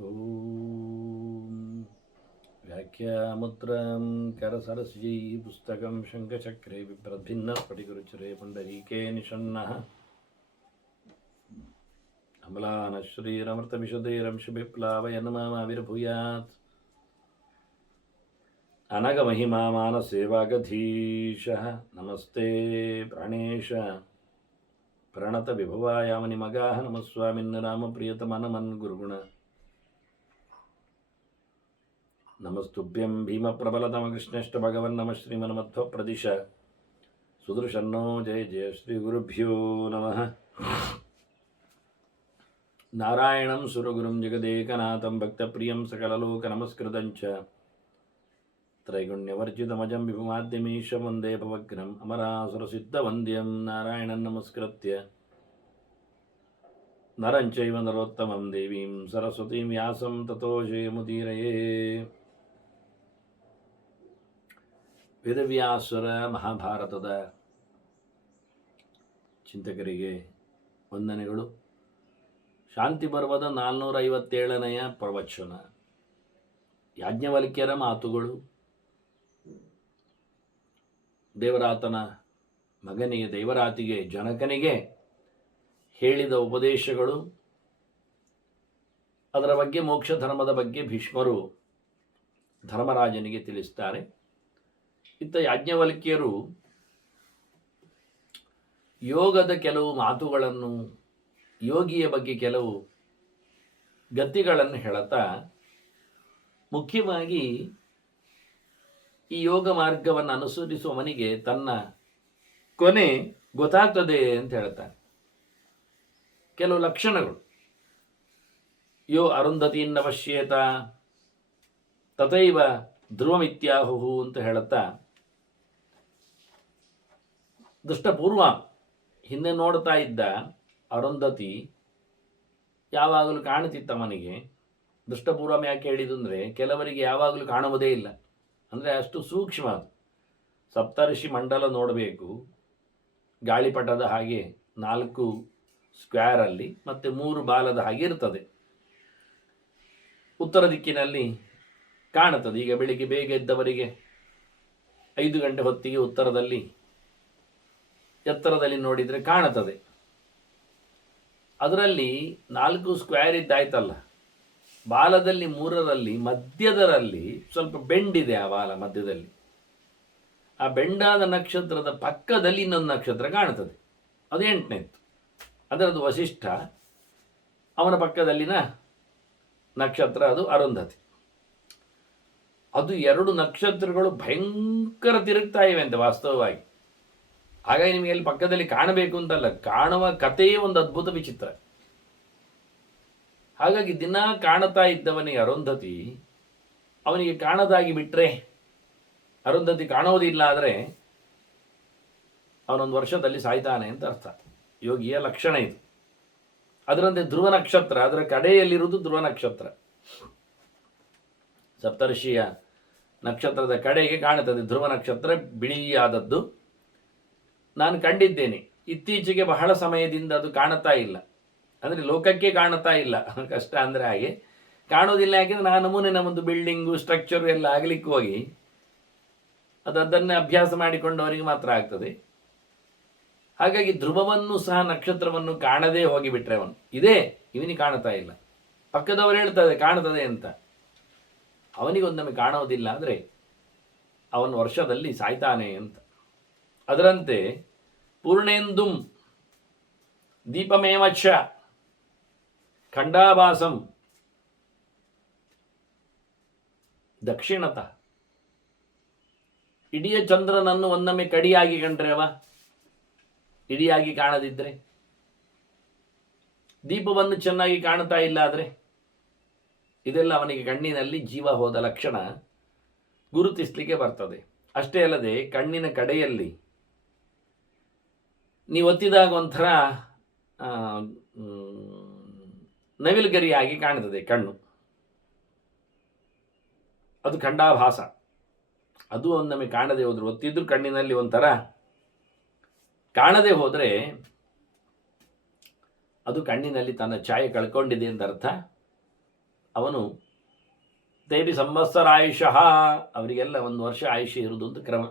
ಓಂ ವ್ಯಾಖ್ಯಾಮುದ್ರಾಂ ಕರಸರಸ್ಯೈ ಪುಸ್ತಕಂ ಶಂಖಚಕ್ರೆ ಬಿಭ್ರದ್ಭಿನ್ನ ಸ್ಫಟಿಕರುಚಿರೆ ಪುಂಡರೀಕೆ ನಿಷಣ್ಣಃ ಅಮಲಾನಃ ಶ್ರೀರಮೃತವಿಶುದ್ಧೈರಂಶುಭಿಪ್ಲಾವಯನ್ ಮಾಮಾವಿರ್ಭೂಯಾತ್ ಅನಗಮಹಿಮಾ ಮಾನಸೇವಾಗಧೀಶಃ ನಮಸ್ತೆ ಪ್ರಾಣೇಶ ಪ್ರಣತ ವಿಭವಾಯಾಮನಿಮಗಾಹ ನಮಸ್ವಾಮಿನ್ ರಾಮಪ್ರಿಯತಮನಮನ್ ಗುರುಗುಣ ನಮಸ್ತುಭ್ಯಂ ಭೀಮಪ್ರಬಲತಮಕೃಷ್ಣಶ್ಚ ಭಗವನ್ ನಮಃ ಶ್ರೀಮನ್ಮಧ್ವ ಪ್ರದಿಶ ಸುದೃಶನ್ನೋ ಜಯ ಜಯ ಶ್ರೀ ಗುರುಭ್ಯೋ ನಮಃ. ನಾರಾಯಣಂ ಸುರಗುರುಂ ಜಗದೇಕನಾಥಂ ಭಕ್ತಪ್ರಿಯಂ ಸಕಲಲೋಕನಮಸ್ಕೃತಂಚ ತ್ರೈಗುಣ್ಯವರ್ಜಿತಮಜಂ ವಿಭುಮಾದ್ಯಮೀಶ ವಂದೇ ಭವಗ್ರಂ ಅಮರಾಸುರಸಿದ್ಧವಂದ್ಯಂ ನಾರಾಯಣಂ ನಮಸ್ಕೃತ್ಯ ನರಂಚೈವ ನರೋತ್ತಮಂ ದೇವೀಂ ಸರಸ್ವತೀಂ ವ್ಯಾಸಂ ತತೋ ಜಯಮುದೀರಯೇ. ವೇದವ್ಯಾಸರ ಮಹಾಭಾರತದ ಚಿಂತಕರಿಗೆ ವಂದನೆಗಳು. ಶಾಂತಿ ಪರ್ವದ 457ನೆಯ ಪ್ರವಚನ. ಯಾಜ್ಞವಲ್ಕ್ಯರ ಮಾತುಗಳು. ದೇವರಾತನ ಮಗನಿಗೆ, ದೇವರಾತಿಗೆ, ಜನಕನಿಗೆ ಹೇಳಿದ ಉಪದೇಶಗಳು, ಅದರ ಬಗ್ಗೆ, ಮೋಕ್ಷ ಧರ್ಮದ ಬಗ್ಗೆ ಭೀಷ್ಮರು ಧರ್ಮರಾಜನಿಗೆ ತಿಳಿಸ್ತಾರೆ. ಇತ್ತ ಯಾಜ್ಞವಲ್ಕ್ಯರು ಯೋಗದ ಕೆಲವು ಮಾತುಗಳನ್ನು, ಯೋಗಿಯ ಬಗ್ಗೆ ಕೆಲವು ಗತಿಗಳನ್ನು ಹೇಳುತ್ತಾ, ಮುಖ್ಯವಾಗಿ ಈ ಯೋಗ ಮಾರ್ಗವನ್ನು ಅನುಸರಿಸುವವನಿಗೆ ತನ್ನ ಕೊನೆ ಗೊತ್ತಾಗ್ತದೆ ಅಂತ ಹೇಳ್ತಾನೆ. ಕೆಲವು ಲಕ್ಷಣಗಳು. ಯೋ ಅರುಂಧತೀನ್ನವಶ್ಯೇತ ತಥೈವ ಧ್ರುವಮಿತ್ಯಾಹುಹು ಅಂತ ಹೇಳುತ್ತಾ, ದೃಷ್ಟಪೂರ್ವ ಹಿಂದೆ ನೋಡ್ತಾ ಇದ್ದ ಅರುಂಧತಿ ಯಾವಾಗಲೂ ಕಾಣುತ್ತಿತ್ತವನಿಗೆ. ದೃಷ್ಟಪೂರ್ವಂ ಯಾಕೆ ಹೇಳಿದ್ದು ಅಂದರೆ, ಕೆಲವರಿಗೆ ಯಾವಾಗಲೂ ಕಾಣುವುದೇ ಇಲ್ಲ, ಅಂದರೆ ಅಷ್ಟು ಸೂಕ್ಷ್ಮ ಅದು. ಸಪ್ತರ್ಷಿ ಮಂಡಲ ನೋಡಬೇಕು, ಗಾಳಿಪಟದ ಹಾಗೆ 4 ಸ್ಕ್ವೇರಲ್ಲಿ ಮತ್ತು 3 ಬಾಲದ ಹಾಗೆ ಇರ್ತದೆ. ಉತ್ತರ ದಿಕ್ಕಿನಲ್ಲಿ ಕಾಣುತ್ತದೆ. ಈಗ ಬೆಳಿಗ್ಗೆ ಬೇಗ ಎದ್ದವರಿಗೆ 5 ಗಂಟೆ ಹೊತ್ತಿಗೆ ಉತ್ತರದಲ್ಲಿ ಎತ್ತರದಲ್ಲಿ ನೋಡಿದರೆ ಕಾಣುತ್ತದೆ. ಅದರಲ್ಲಿ 4 ಸ್ಕ್ವೇರ್ ಇದ್ದಾಯ್ತಲ್ಲ, ಬಾಲದಲ್ಲಿ 3ರಲ್ಲಿ ಮಧ್ಯದರಲ್ಲಿ ಸ್ವಲ್ಪ ಬೆಂಡಿದೆ. ಆ ಬಾಲ ಮಧ್ಯದಲ್ಲಿ, ಆ ಬೆಂಡಾದ ನಕ್ಷತ್ರದ ಪಕ್ಕದಲ್ಲಿ ಇನ್ನೊಂದು ನಕ್ಷತ್ರ ಕಾಣುತ್ತದೆ. ಅದು 8ನೇದ್ದು. ಅದರದ್ದು ವಸಿಷ್ಠ, ಅವನ ಪಕ್ಕದಲ್ಲಿನ ನಕ್ಷತ್ರ ಅದು ಅರುಂಧತಿ. ಅದು 2 ನಕ್ಷತ್ರಗಳು ಭಯಂಕರ ತಿರುಗ್ತಾ ಇವೆ ಅಂತ ವಾಸ್ತವವಾಗಿ. ಹಾಗಾಗಿ ನಿಮಗೆ ಎಲ್ಲಿ ಪಕ್ಕದಲ್ಲಿ ಕಾಣಬೇಕು ಅಂತಲ್ಲ, ಕಾಣುವ ಕಥೆಯೇ ಒಂದು ಅದ್ಭುತ ವಿಚಿತ್ರ. ಹಾಗಾಗಿ ದಿನ ಕಾಣುತ್ತಾ ಇದ್ದವನಿಗೆ ಅರುಂಧತಿ, ಅವನಿಗೆ ಕಾಣದಾಗಿ ಬಿಟ್ಟರೆ, ಅರುಂಧತಿ ಕಾಣುವುದಿಲ್ಲ ಆದರೆ ಅವನೊಂದು ವರ್ಷದಲ್ಲಿ ಸಾಯ್ತಾನೆ ಅಂತ ಅರ್ಥ. ಯೋಗಿಯ ಲಕ್ಷಣ ಇದು. ಅದರಂತೆ ಧ್ರುವ ನಕ್ಷತ್ರ, ಅದರ ಕಡೆಯಲ್ಲಿರುವುದು ಧ್ರುವ ನಕ್ಷತ್ರ. ಸಪ್ತರ್ಷಿಯ ನಕ್ಷತ್ರದ ಕಡೆಗೆ ಕಾಣುತ್ತದೆ ಧ್ರುವ ನಕ್ಷತ್ರ, ಬಿಳಿಯಾದದ್ದು. ನಾನು ಕಂಡಿದ್ದೇನೆ. ಇತ್ತೀಚೆಗೆ ಬಹಳ ಸಮಯದಿಂದ ಅದು ಕಾಣುತ್ತಾ ಇಲ್ಲ, ಅಂದರೆ ಲೋಕಕ್ಕೆ ಕಾಣುತ್ತಾ ಇಲ್ಲ. ಕಷ್ಟ ಅಂದರೆ ಹಾಗೆ ಕಾಣೋದಿಲ್ಲ. ಯಾಕೆಂದರೆ ನಾನು ನಮೂನೆ ಒಂದು ಬಿಲ್ಡಿಂಗು, ಸ್ಟ್ರಕ್ಚರು ಎಲ್ಲ ಆಗಲಿಕ್ಕೆ ಹೋಗಿ ಅದನ್ನೇ ಅಭ್ಯಾಸ ಮಾಡಿಕೊಂಡವರಿಗೆ ಮಾತ್ರ ಆಗ್ತದೆ. ಹಾಗಾಗಿ ಧ್ರುವವನ್ನು ಸಹ, ನಕ್ಷತ್ರವನ್ನು ಕಾಣದೇ ಹೋಗಿಬಿಟ್ರೆ ಅವನು, ಇದೇ ಇವನಿಗೆ ಕಾಣುತ್ತಾ ಇಲ್ಲ. ಪಕ್ಕದವರು ಹೇಳ್ತಾರೆ ಕಾಣುತ್ತದೆ ಅಂತ, ಅವನಿಗೊಂದೊಮ್ಮೆ ಕಾಣೋದಿಲ್ಲ ಅಂದರೆ ಅವನು ವರ್ಷದಲ್ಲಿ ಸಾಯ್ತಾನೆ ಅಂತ. ಅದರಂತೆ ಪೂರ್ಣೇಂದುಂ ದೀಪಮೇವಚ್ಚ ಖಂಡಾಭಾಸಂ ದಕ್ಷಿಣತ. ಇಡೀ ಚಂದ್ರನನ್ನು ಒಂದೊಮ್ಮೆ ಕಡಿಯಾಗಿ ಕಂಡ್ರೆ ಅವ, ಇಡಿಯಾಗಿ ಕಾಣದಿದ್ದರೆ, ದೀಪವನ್ನು ಚೆನ್ನಾಗಿ ಕಾಣುತ್ತಾ ಇಲ್ಲ ಆದರೆ, ಇದೆಲ್ಲ ಅವನಿಗೆ ಕಣ್ಣಿನಲ್ಲಿ ಜೀವ ಹೋದ ಲಕ್ಷಣ ಗುರುತಿಸಲಿಕ್ಕೆ ಬರ್ತದೆ. ಅಷ್ಟೇ ಅಲ್ಲದೆ ಕಣ್ಣಿನ ಕಡೆಯಲ್ಲಿ ನೀವು ಒತ್ತಿದಾಗ ಒಂಥರ ನವಿಲುಗರಿಯಾಗಿ ಕಾಣುತ್ತದೆ ಕಣ್ಣು. ಅದು ಖಂಡಾಭಾಸ. ಅದು ಒಮ್ಮೆ ಕಾಣದೆ ಹೋದ್ರು, ಒತ್ತಿದ್ರು ಕಣ್ಣಿನಲ್ಲಿ ಒಂಥರ ಕಾಣದೆ ಹೋದರೆ ಅದು ಕಣ್ಣಿನಲ್ಲಿ ತನ್ನ ಛಾಯೆ ಕಳ್ಕೊಂಡಿದೆ ಅಂತ ಅರ್ಥ. ಅವನು ತೇಬಿ ಸಂವತ್ಸರ ಆಯುಷಃ, ಅವರಿಗೆಲ್ಲ 1 ವರ್ಷ ಆಯುಷ್ಯ ಇರುವುದು ಅಂತ ಕ್ರಮ.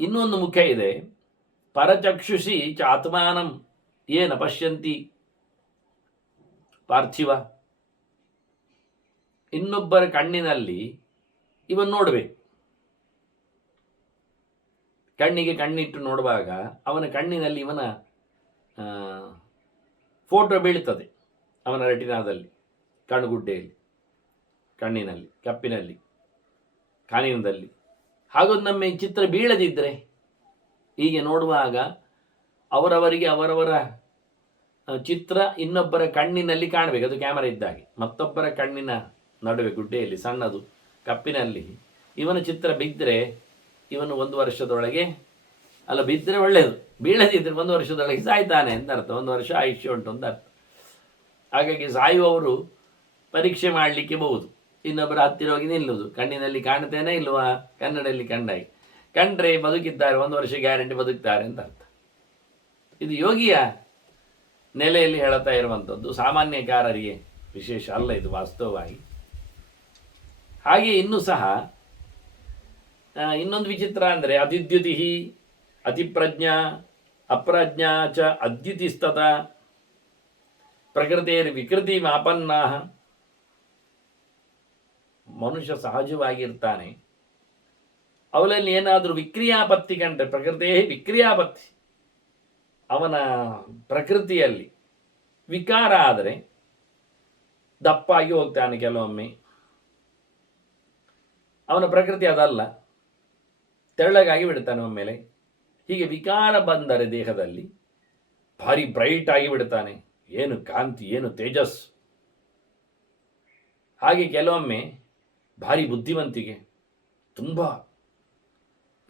ಇನ್ನೊಂದು ಮುಖ್ಯ ಇದೆ, ಪರಚಕ್ಷುಷಿ ಚ ಆತ್ಮಾನಂ ಏನ ಪಶ್ಯಂತಿ ಪಾರ್ಥಿವ. ಇನ್ನೊಬ್ಬರ ಕಣ್ಣಿನಲ್ಲಿ ಇವನು ನೋಡಬೇಕು. ಕಣ್ಣಿಗೆ ಕಣ್ಣಿಟ್ಟು ನೋಡುವಾಗ ಅವನ ಕಣ್ಣಿನಲ್ಲಿ ಇವನ ಫೋಟೋ ಬೀಳ್ತದೆ, ಅವನ ರೆಟಿನಾದಲ್ಲಿ, ಕಣ್ಣುಗುಡ್ಡೆಯಲ್ಲಿ, ಕಣ್ಣಿನಲ್ಲಿ, ಕಪ್ಪಿನಲ್ಲಿ, ಕಾನಿನದಲ್ಲಿ. ಹಾಗೊಂದು ನಮ್ಮ ಈ ಚಿತ್ರ ಬೀಳದಿದ್ದರೆ, ಹೀಗೆ ನೋಡುವಾಗ ಅವರವರಿಗೆ ಅವರವರ ಚಿತ್ರ ಇನ್ನೊಬ್ಬರ ಕಣ್ಣಿನಲ್ಲಿ ಕಾಣಬೇಕು. ಅದು ಕ್ಯಾಮರಾ ಇದ್ದಾಗೆ. ಮತ್ತೊಬ್ಬರ ಕಣ್ಣಿನ ನಡುವೆ ಗುಡ್ಡೆಯಲ್ಲಿ ಸಣ್ಣದು ಕಪ್ಪಿನಲ್ಲಿ ಇವನ ಚಿತ್ರ ಬಿದ್ದರೆ ಇವನು 1 ವರ್ಷದೊಳಗೆ, ಅಲ್ಲ ಬಿದ್ದರೆ ಒಳ್ಳೆಯದು, ಬೀಳದಿದ್ದರೆ 1 ವರ್ಷದೊಳಗೆ ಸಾಯ್ತಾನೆ ಅಂತ ಅರ್ಥ. 1 ವರ್ಷ ಆಯುಷ್ಯ ಉಂಟು ಅಂತ ಅರ್ಥ. ಹಾಗಾಗಿ ಸಾಯುವವರು ಪರೀಕ್ಷೆ ಮಾಡಲಿಕ್ಕೆ ಬಹುದು. ಇನ್ನೊಬ್ಬರ ಹತ್ತಿರ ಹೋಗಿ ನಿಲ್ಲುವುದು, ಕಣ್ಣಿನಲ್ಲಿ ಕಾಣ್ತೇನೆ ಇಲ್ವಾ, ಕನ್ನಡಲ್ಲಿ ಕಂಡಾಗಿ ಕಂಡ್ರೆ ಬದುಕಿದ್ದಾರೆ, 1 ವರ್ಷ ಗ್ಯಾರಂಟಿ ಬದುಕ್ತಾರೆ ಅಂತ ಅರ್ಥ. ಇದು ಯೋಗಿಯ ನೆಲೆಯಲ್ಲಿ ಹೇಳ್ತಾ ಇರುವಂಥದ್ದು, ಸಾಮಾನ್ಯಕಾರರಿಗೆ ವಿಶೇಷ ಅಲ್ಲ ಇದು ವಾಸ್ತವವಾಗಿ. ಹಾಗೆ ಇನ್ನೂ ಸಹ ಇನ್ನೊಂದು ವಿಚಿತ್ರ ಅಂದರೆ ಅತಿದ್ಯುತಿ ಅತಿಪ್ರಜ್ಞಾ ಅಪ್ರಜ್ಞಾ ಚ ಅದ್ಯುತಿಸ್ತತ ಪ್ರಕೃತಿಯ ವಿಕೃತಿ ಮಾಪನ್ನಾ. ಮನುಷ್ಯ ಸಹಜವಾಗಿರ್ತಾನೆ, ಅವನಲ್ಲಿ ಏನಾದರೂ ವಿಕ್ರಿಯಾಪತ್ತಿ ಕಂಡ್ರೆ, ಪ್ರಕೃತಿಯೇ ವಿಕ್ರಿಯಾಪತ್ತಿ, ಅವನ ಪ್ರಕೃತಿಯಲ್ಲಿ ವಿಕಾರ ಆದರೆ ದಪ್ಪಾಗಿ ಹೋಗ್ತಾನೆ. ಕೆಲವೊಮ್ಮೆ ಅವನ ಪ್ರಕೃತಿ ಅದಲ್ಲ, ತೆಳ್ಳಗಾಗಿ ಬಿಡ್ತಾನೆ ಒಮ್ಮೆಲೆ. ಹೀಗೆ ವಿಕಾರ ಬಂದರೆ ದೇಹದಲ್ಲಿ ಭಾರಿ ಬ್ರೈಟ್ ಆಗಿ ಬಿಡ್ತಾನೆ, ಏನು ಕಾಂತಿ, ಏನು ತೇಜಸ್. ಹಾಗೆ ಕೆಲವೊಮ್ಮೆ ಭಾರಿ ಬುದ್ಧಿವಂತಿಕೆ, ತುಂಬ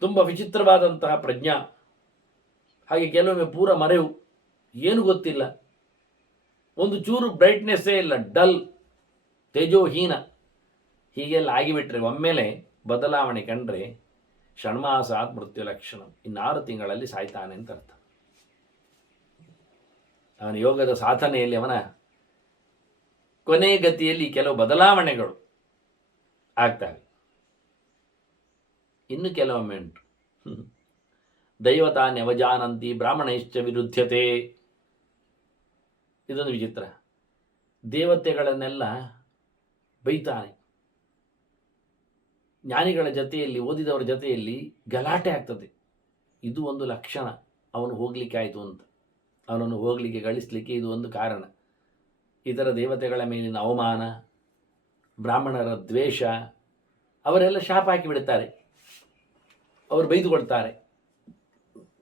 ತುಂಬ ವಿಚಿತ್ರವಾದಂತಹ ಪ್ರಜ್ಞಾ. ಹಾಗೆ ಕೆಲವೊಮ್ಮೆ ಪೂರ ಮರೆವು, ಏನು ಗೊತ್ತಿಲ್ಲ, ಒಂದು ಚೂರು ಬ್ರೈಟ್ನೆಸ್ಸೇ ಇಲ್ಲ, ಡಲ್, ತೇಜೋಹೀನ. ಹೀಗೆಲ್ಲ ಆಗಿಬಿಟ್ರೆ ಒಮ್ಮೆಲೆ ಬದಲಾವಣೆ ಕಂಡ್ರೆ ಷಣ್ಮಾಸಾತ್ ಮೃತ್ಯು ಲಕ್ಷಣ, 6 ತಿಂಗಳಲ್ಲಿ ಸಾಯ್ತಾನೆ ಅಂತ ಅರ್ಥ. ಅವನ ಯೋಗದ ಸಾಧನೆಯಲ್ಲಿ ಅವನ ಕೊನೆ ಗತಿಯಲ್ಲಿ ಕೆಲವು ಬದಲಾವಣೆಗಳು ಆಗ್ತವೆ. ಇನ್ನು ಕೆಲವೊಮ್ಮೆ ಉಂಟು, ದೈವತಾನ್ಯವಜಾನಂತಿ ಬ್ರಾಹ್ಮಣೈಶ್ಚ ವಿರುದ್ಧತೆ. ಇದೊಂದು ವಿಚಿತ್ರ. ದೇವತೆಗಳನ್ನೆಲ್ಲ ಬೈತಾನೆ, ಜ್ಞಾನಿಗಳ ಜೊತೆಯಲ್ಲಿ, ಓದಿದವರ ಜೊತೆಯಲ್ಲಿ ಗಲಾಟೆ ಆಗ್ತದೆ. ಇದು ಒಂದು ಲಕ್ಷಣ, ಅವನು ಹೋಗ್ಲಿಕ್ಕೆ ಆಯಿತು ಅಂತ. ಅವನನ್ನು ಹೋಗಲಿಕ್ಕೆ ಗಳಿಸಲಿಕ್ಕೆ ಇದು ಒಂದು ಕಾರಣ. ಇತರ ದೇವತೆಗಳ ಮೇಲಿನ ಅವಮಾನ, ಬ್ರಾಹ್ಮಣರ ದ್ವೇಷ, ಅವರೆಲ್ಲ ಶಾಪ ಹಾಕಿ ಬಿಡುತ್ತಾರೆ, ಅವರು ಬೈದುಕೊಳ್ತಾರೆ,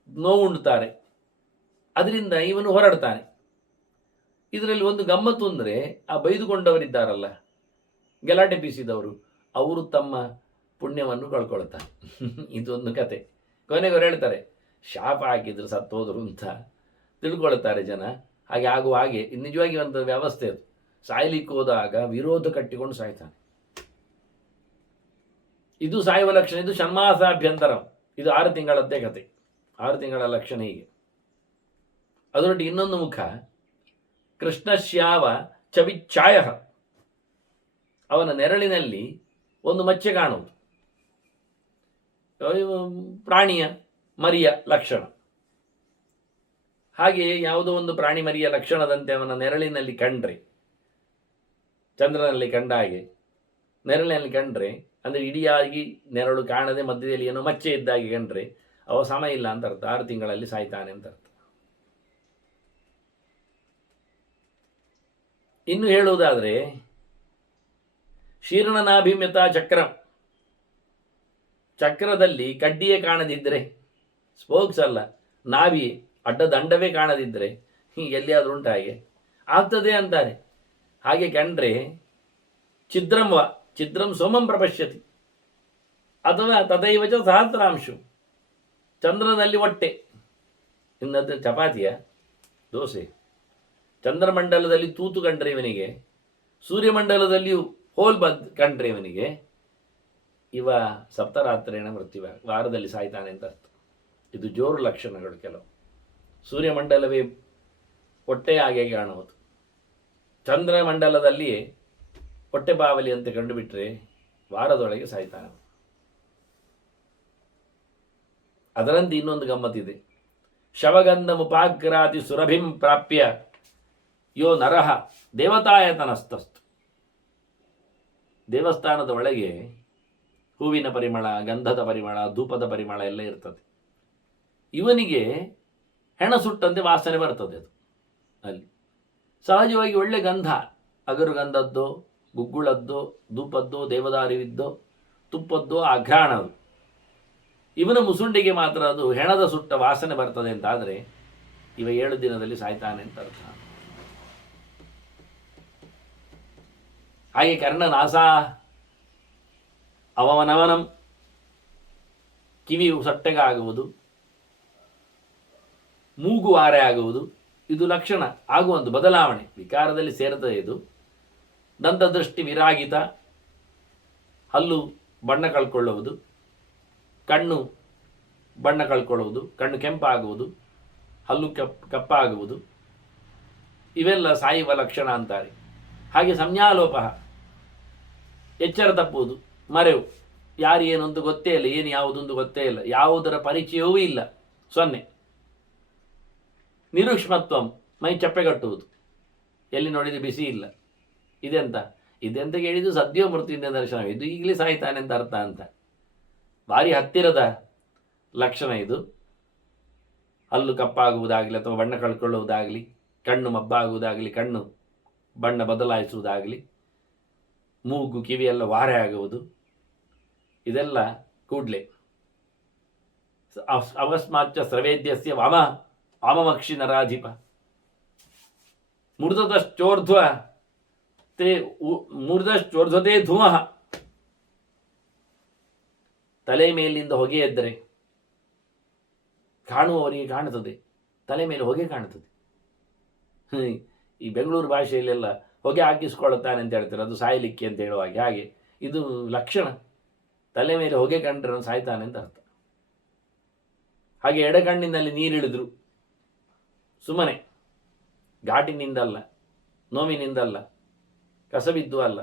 ನೋವುಂಡುತ್ತಾರೆ. ಅದರಿಂದ ಇವನು ಹೊರಡ್ತಾನೆ. ಇದರಲ್ಲಿ ಒಂದು ಗಮ್ಮತ್ತು ಅಂದರೆ, ಆ ಬೈದುಕೊಂಡವರಿದ್ದಾರಲ್ಲ, ಗಲಾಟೆ ಬೀಸಿದವರು, ಅವರು ತಮ್ಮ ಪುಣ್ಯವನ್ನು ಕಳ್ಕೊಳ್ತಾರೆ. ಇದೊಂದು ಕತೆ. ಕೊನೆಗವರು ಹೇಳ್ತಾರೆ, ಶಾಪ ಹಾಕಿದ್ರು ಸತ್ತೋದ್ರು ಅಂತ ತಿಳ್ಕೊಳ್ತಾರೆ ಜನ. ಹಾಗೆ ಆಗುವ ಹಾಗೆ ನಿಜವಾಗಿ ಒಂದು ವ್ಯವಸ್ಥೆ ಅದು. ಸಾಯ್ಲಿಕ್ಕೆ ಹೋದಾಗ ವಿರೋಧ ಕಟ್ಟಿಕೊಂಡು ಸಾಯ್ತಾನೆ. ಇದು ಸಾಯುವ ಲಕ್ಷಣ. ಇದು ಷಣ್ಮಾಸಾಭ್ಯಂತರ. ಇದು 6 ತಿಂಗಳದ್ದೇ ಕತೆ, 6 ತಿಂಗಳ ಲಕ್ಷಣ ಹೀಗೆ. ಅದರೊಟ್ಟಿಗೆ ಇನ್ನೊಂದು ಮುಖ, ಕೃಷ್ಣಶ್ಯಾವ ಚವಿಚ್ಛಾಯ, ಅವನ ನೆರಳಿನಲ್ಲಿ ಒಂದು ಮಚ್ಚೆ ಕಾಣುವುದು, ಪ್ರಾಣಿಯ ಮರಿಯ ಲಕ್ಷಣ. ಹಾಗೆಯೇ ಯಾವುದೋ ಒಂದು ಪ್ರಾಣಿ ಮರಿಯ ಲಕ್ಷಣದಂತೆ ಅವನ ನೆರಳಿನಲ್ಲಿ ಕಂಡ್ರೆ, ಚಂದ್ರನಲ್ಲಿ ಕಂಡ ಹಾಗೆ ನೆರಳಿನಲ್ಲಿ ಕಂಡ್ರೆ, ಅಂದರೆ ಇಡಿಯಾಗಿ ನೆರಳು ಕಾಣದೆ ಮಧ್ಯದಲ್ಲಿ ಏನೋ ಮಚ್ಚೆ ಇದ್ದಾಗಿ ಕಂಡ್ರೆ ಅವ ಸಮಯ ಇಲ್ಲ ಅಂತ ಅರ್ಥ, 6 ತಿಂಗಳಲ್ಲಿ ಸಾಯ್ತಾನೆ ಅಂತ ಅರ್ಥ. ಇನ್ನು ಹೇಳುವುದಾದರೆ, ಶೀರ್ಣನಾಭಿಮ್ಯತ ಚಕ್ರಂ, ಚಕ್ರದಲ್ಲಿ ಕಡ್ಡಿಯೇ ಕಾಣದಿದ್ದರೆ, ಸ್ಪೋಕ್ಸ್ ಅಲ್ಲ, ನಾಭಿ ಅಡ್ಡದಂಡವೇ ಕಾಣದಿದ್ದರೆ ಎಲ್ಲಿಯಾದರೂ ಉಂಟ ಹಾಗೆ ಆಗ್ತದೆ ಅಂತಾರೆ. ಹಾಗೆ ಕಂಡ್ರೆ ಛಿದ್ರಂವ ಛಿದ್ರಂ ಸೋಮಂ ಪ್ರಪಶ್ಯತಿ, ಅಥವಾ ತದೈವಚ ಸಹಸ್ರಾಂಶು, ಚಂದ್ರನಲ್ಲಿ ಹೊಟ್ಟೆ, ಇನ್ನದು ಚಪಾತಿಯ ದೋಸೆ. ಚಂದ್ರಮಂಡಲದಲ್ಲಿ ತೂತು ಕಂಡ್ರೆ ಇವನಿಗೆ, ಸೂರ್ಯಮಂಡಲದಲ್ಲಿಯೂ ಹೋಲ್ ಕಂಡ್ರೆ ಇವನಿಗೆ, ಇವ ಸಪ್ತರಾತ್ರೇಣ ಮೃತ್ಯುವ, ವಾರದಲ್ಲಿ ಸಾಯ್ತಾನೆ ಅಂತ ಅರ್ಥ. ಇದು ಜೋರು ಲಕ್ಷಣಗಳು. ಕೆಲವು ಸೂರ್ಯಮಂಡಲವೇ ಹೊಟ್ಟೆ ಹಾಗೆ ಕಾಣುವುದು, ಚಂದ್ರಮಂಡಲದಲ್ಲಿ ಹೊಟ್ಟೆಬಾವಲಿ ಅಂತ ಕಂಡುಬಿಟ್ರೆ ವಾರದೊಳಗೆ ಸಾಯ್ತಾನೆ. ಅದರಂತೆ ಇನ್ನೊಂದು ಗಮ್ಮತ್ತಿದೆ. ಶವಗಂಧ ಮುಪಾಗ್ರಾತಿ ಸುರಭಿಂ ಪ್ರಾಪ್ಯ ಯೋ ನರಹ ದೇವತಾಯತನಸ್ತಸ್ತು. ದೇವಸ್ಥಾನದ ಒಳಗೆ ಹೂವಿನ ಪರಿಮಳ, ಗಂಧದ ಪರಿಮಳ, ಧೂಪದ ಪರಿಮಳ ಎಲ್ಲ ಇರ್ತದೆ. ಇವನಿಗೆ ಹೆಣ ಸುಟ್ಟಂತೆ ವಾಸನೆ ಬರ್ತದೆ. ಅದು ಅಲ್ಲಿ ಸಹಜವಾಗಿ ಒಳ್ಳೆ ಗಂಧ, ಅಗರು ಗಂಧದ್ದು, ಗುಗ್ಗುಳದ್ದು, ಧೂಪದ್ದು, ದೇವದಾರಿವಿದ್ದು, ತುಪ್ಪದ್ದು, ಅಘ್ರಾಣದು. ಇವನ ಮುಸುಂಡಿಗೆ ಮಾತ್ರ ಅದು ಹೆಣದ ಸುಟ್ಟ ವಾಸನೆ ಬರ್ತದೆ ಅಂತಾದರೆ ಇವ 7 ದಿನದಲ್ಲಿ ಸಾಯ್ತಾನೆ ಅಂತ ಅರ್ಥ. ಹಾಗೆ ಕರ್ಣನಾಸ ಅವನವನಂ, ಕಿವಿಯು ಸಟ್ಟೆಗಾಗುವುದು, ಮೂಗು ಆರೆ ಆಗುವುದು, ಇದು ಲಕ್ಷಣ ಆಗುವಂಥ ಬದಲಾವಣೆ, ವಿಕಾರದಲ್ಲಿ ಸೇರ್ತದೆ ಇದು. ದಂತದೃಷ್ಟಿ ವಿರಾಗಿತ, ಹಲ್ಲು ಬಣ್ಣ ಕಳ್ಕೊಳ್ಳುವುದು, ಕಣ್ಣು ಬಣ್ಣ ಕಳ್ಕೊಳ್ಳುವುದು, ಕಣ್ಣು ಕೆಂಪಾಗುವುದು, ಹಲ್ಲು ಕಪ್ಪಾಗುವುದು, ಇವೆಲ್ಲ ಸಾಯುವ ಲಕ್ಷಣ ಅಂತಾರೆ. ಹಾಗೆ ಸಂಜ್ಞಾಲೋಪ, ಎಚ್ಚರ ತಪ್ಪುವುದು, ಮರೆವು, ಯಾರು ಏನು ಅಂತ ಗೊತ್ತೇ ಇಲ್ಲ, ಏನು ಯಾವುದೊಂದು ಗೊತ್ತೇ ಇಲ್ಲ, ಯಾವುದರ ಪರಿಚಯವೂ ಇಲ್ಲ, 0. ನಿರುಕ್ಷ್ಮತ್ವಂ, ಮೈ ಚಪ್ಪೆಗಟ್ಟುವುದು, ಎಲ್ಲಿ ನೋಡಿದರೆ ಬಿಸಿ ಇಲ್ಲ. ಇದೆಂತ ಕೇಳಿದ್ದು ಸದ್ಯೋ ಮೃತ್ಯುವಿಂದ ದರ್ಶನ, ಇದು ಈಗಲೇ ಸಾಯ್ತಾನೆ ಅಂತ ಅರ್ಥ ಅಂತ. ಭಾರಿ ಹತ್ತಿರದ ಲಕ್ಷಣ ಇದು. ಹಲ್ಲು ಕಪ್ಪಾಗುವುದಾಗಲಿ ಅಥವಾ ಬಣ್ಣ ಕಳ್ಕೊಳ್ಳುವುದಾಗಲಿ, ಕಣ್ಣು ಮಬ್ಬಾಗುವುದಾಗಲಿ, ಕಣ್ಣು ಬಣ್ಣ ಬದಲಾಯಿಸುವುದಾಗಲಿ, ಮೂಗು ಕಿವಿಯೆಲ್ಲ ವಾರೆ ಆಗುವುದು, ಇದೆಲ್ಲ ಕೂಡಲೇ. ಅವಸ್ಮಾಚ್ಚ ಸ್ರವೇದ್ಯಸ್ಯ ವಾಮಮಕ್ಷಿ ನರಾಧಿಪ ಮೂರ್ಧಶ್ಚೋರ್ಧ್ವತೆ ಧೂಮಃ. ತಲೆ ಮೇಲಿಂದ ಹೊಗೆ ಎದ್ದರೆ ಕಾಣುವವರಿಗೆ ಕಾಣುತ್ತದೆ, ತಲೆ ಮೇಲೆ ಹೊಗೆ ಕಾಣುತ್ತದೆ. ಈ ಬೆಂಗಳೂರು ಭಾಷೆಯಲ್ಲೆಲ್ಲ ಹೊಗೆ ಹಾಕಿಸ್ಕೊಳ್ಳುತ್ತಾನೆ ಅಂತ ಹೇಳ್ತಾರೆ, ಅದು ಸಾಯಲಿಕ್ಕೆ ಅಂತ ಹೇಳುವಾಗ. ಹಾಗೆ ಇದು ಲಕ್ಷಣ, ತಲೆ ಮೇಲೆ ಹೊಗೆ ಕಂಡ್ರೆ ಸಾಯ್ತಾನೆ ಅಂತ ಅರ್ಥ. ಹಾಗೆ ಎಡಗಣ್ಣಿನಲ್ಲಿ ನೀರಿಳಿದ್ರು ಸುಮ್ಮನೆ, ಘಾಟಿನಿಂದಲ್ಲ, ನೋವಿನಿಂದಲ್ಲ, ಕಸಬಿದ್ದು ಅಲ್ಲ,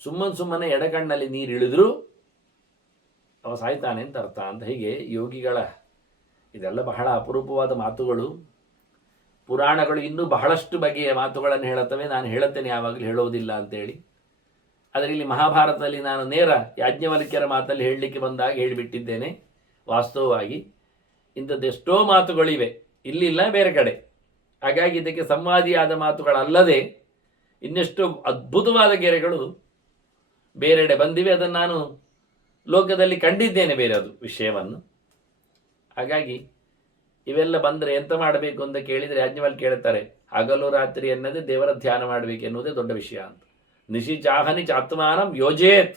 ಸುಮ್ಮನೆ ಎಡಗಣ್ಣಲ್ಲಿ ನೀರಿಳಿದ್ರು ಅವ ಸಾಯ್ತಾನೆ ಅಂತ ಅರ್ಥ ಅಂತ. ಹೀಗೆ ಯೋಗಿಗಳ ಇದೆಲ್ಲ ಬಹಳ ಅಪರೂಪವಾದ ಮಾತುಗಳು. ಪುರಾಣಗಳು ಇನ್ನೂ ಬಹಳಷ್ಟು ಬಗೆಯ ಮಾತುಗಳನ್ನು ಹೇಳುತ್ತವೆ, ನಾನು ಹೇಳುತ್ತೇನೆ, ಯಾವಾಗಲೂ ಹೇಳೋದಿಲ್ಲ ಅಂತೇಳಿ. ಆದರೆ ಇಲ್ಲಿ ಮಹಾಭಾರತದಲ್ಲಿ ನಾನು ನೇರ ಯಾಜ್ಞವಲ್ಕ್ಯರ ಮಾತಲ್ಲಿ ಹೇಳಲಿಕ್ಕೆ ಬಂದಾಗ ಹೇಳಿಬಿಟ್ಟಿದ್ದೇನೆ. ವಾಸ್ತವವಾಗಿ ಇಂಥದ್ದೆಷ್ಟೋ ಮಾತುಗಳಿವೆ, ಇಲ್ಲಿಲ್ಲ ಬೇರೆ ಕಡೆ. ಹಾಗಾಗಿ ಇದಕ್ಕೆ ಸಂವಾದಿಯಾದ ಮಾತುಗಳಲ್ಲದೆ ಇನ್ನೆಷ್ಟು ಅದ್ಭುತವಾದ ಗೆರೆಗಳು ಬೇರೆಡೆ ಬಂದಿವೆ. ಅದನ್ನು ನಾನು ಲೋಕದಲ್ಲಿ ಕಂಡಿದ್ದೇನೆ, ಬೇರೆ ಅದು ವಿಷಯವನ್ನು. ಹಾಗಾಗಿ ಇವೆಲ್ಲ ಬಂದರೆ ಎಂತ ಮಾಡಬೇಕು ಅಂತ ಕೇಳಿದರೆ ಯಾಜ್ಞವಲ್ಕ್ಯ ಕೇಳ್ತಾರೆ, ಹಗಲು ರಾತ್ರಿ ಎನ್ನದೇ ದೇವರ ಧ್ಯಾನ ಮಾಡಬೇಕೆನ್ನುವುದೇ ದೊಡ್ಡ ವಿಷಯ ಅಂತ. ನಿಶಿ ಚಾಹನಿ ಚಾತ್ಮಾನಂ ಯೋಜೇತ್.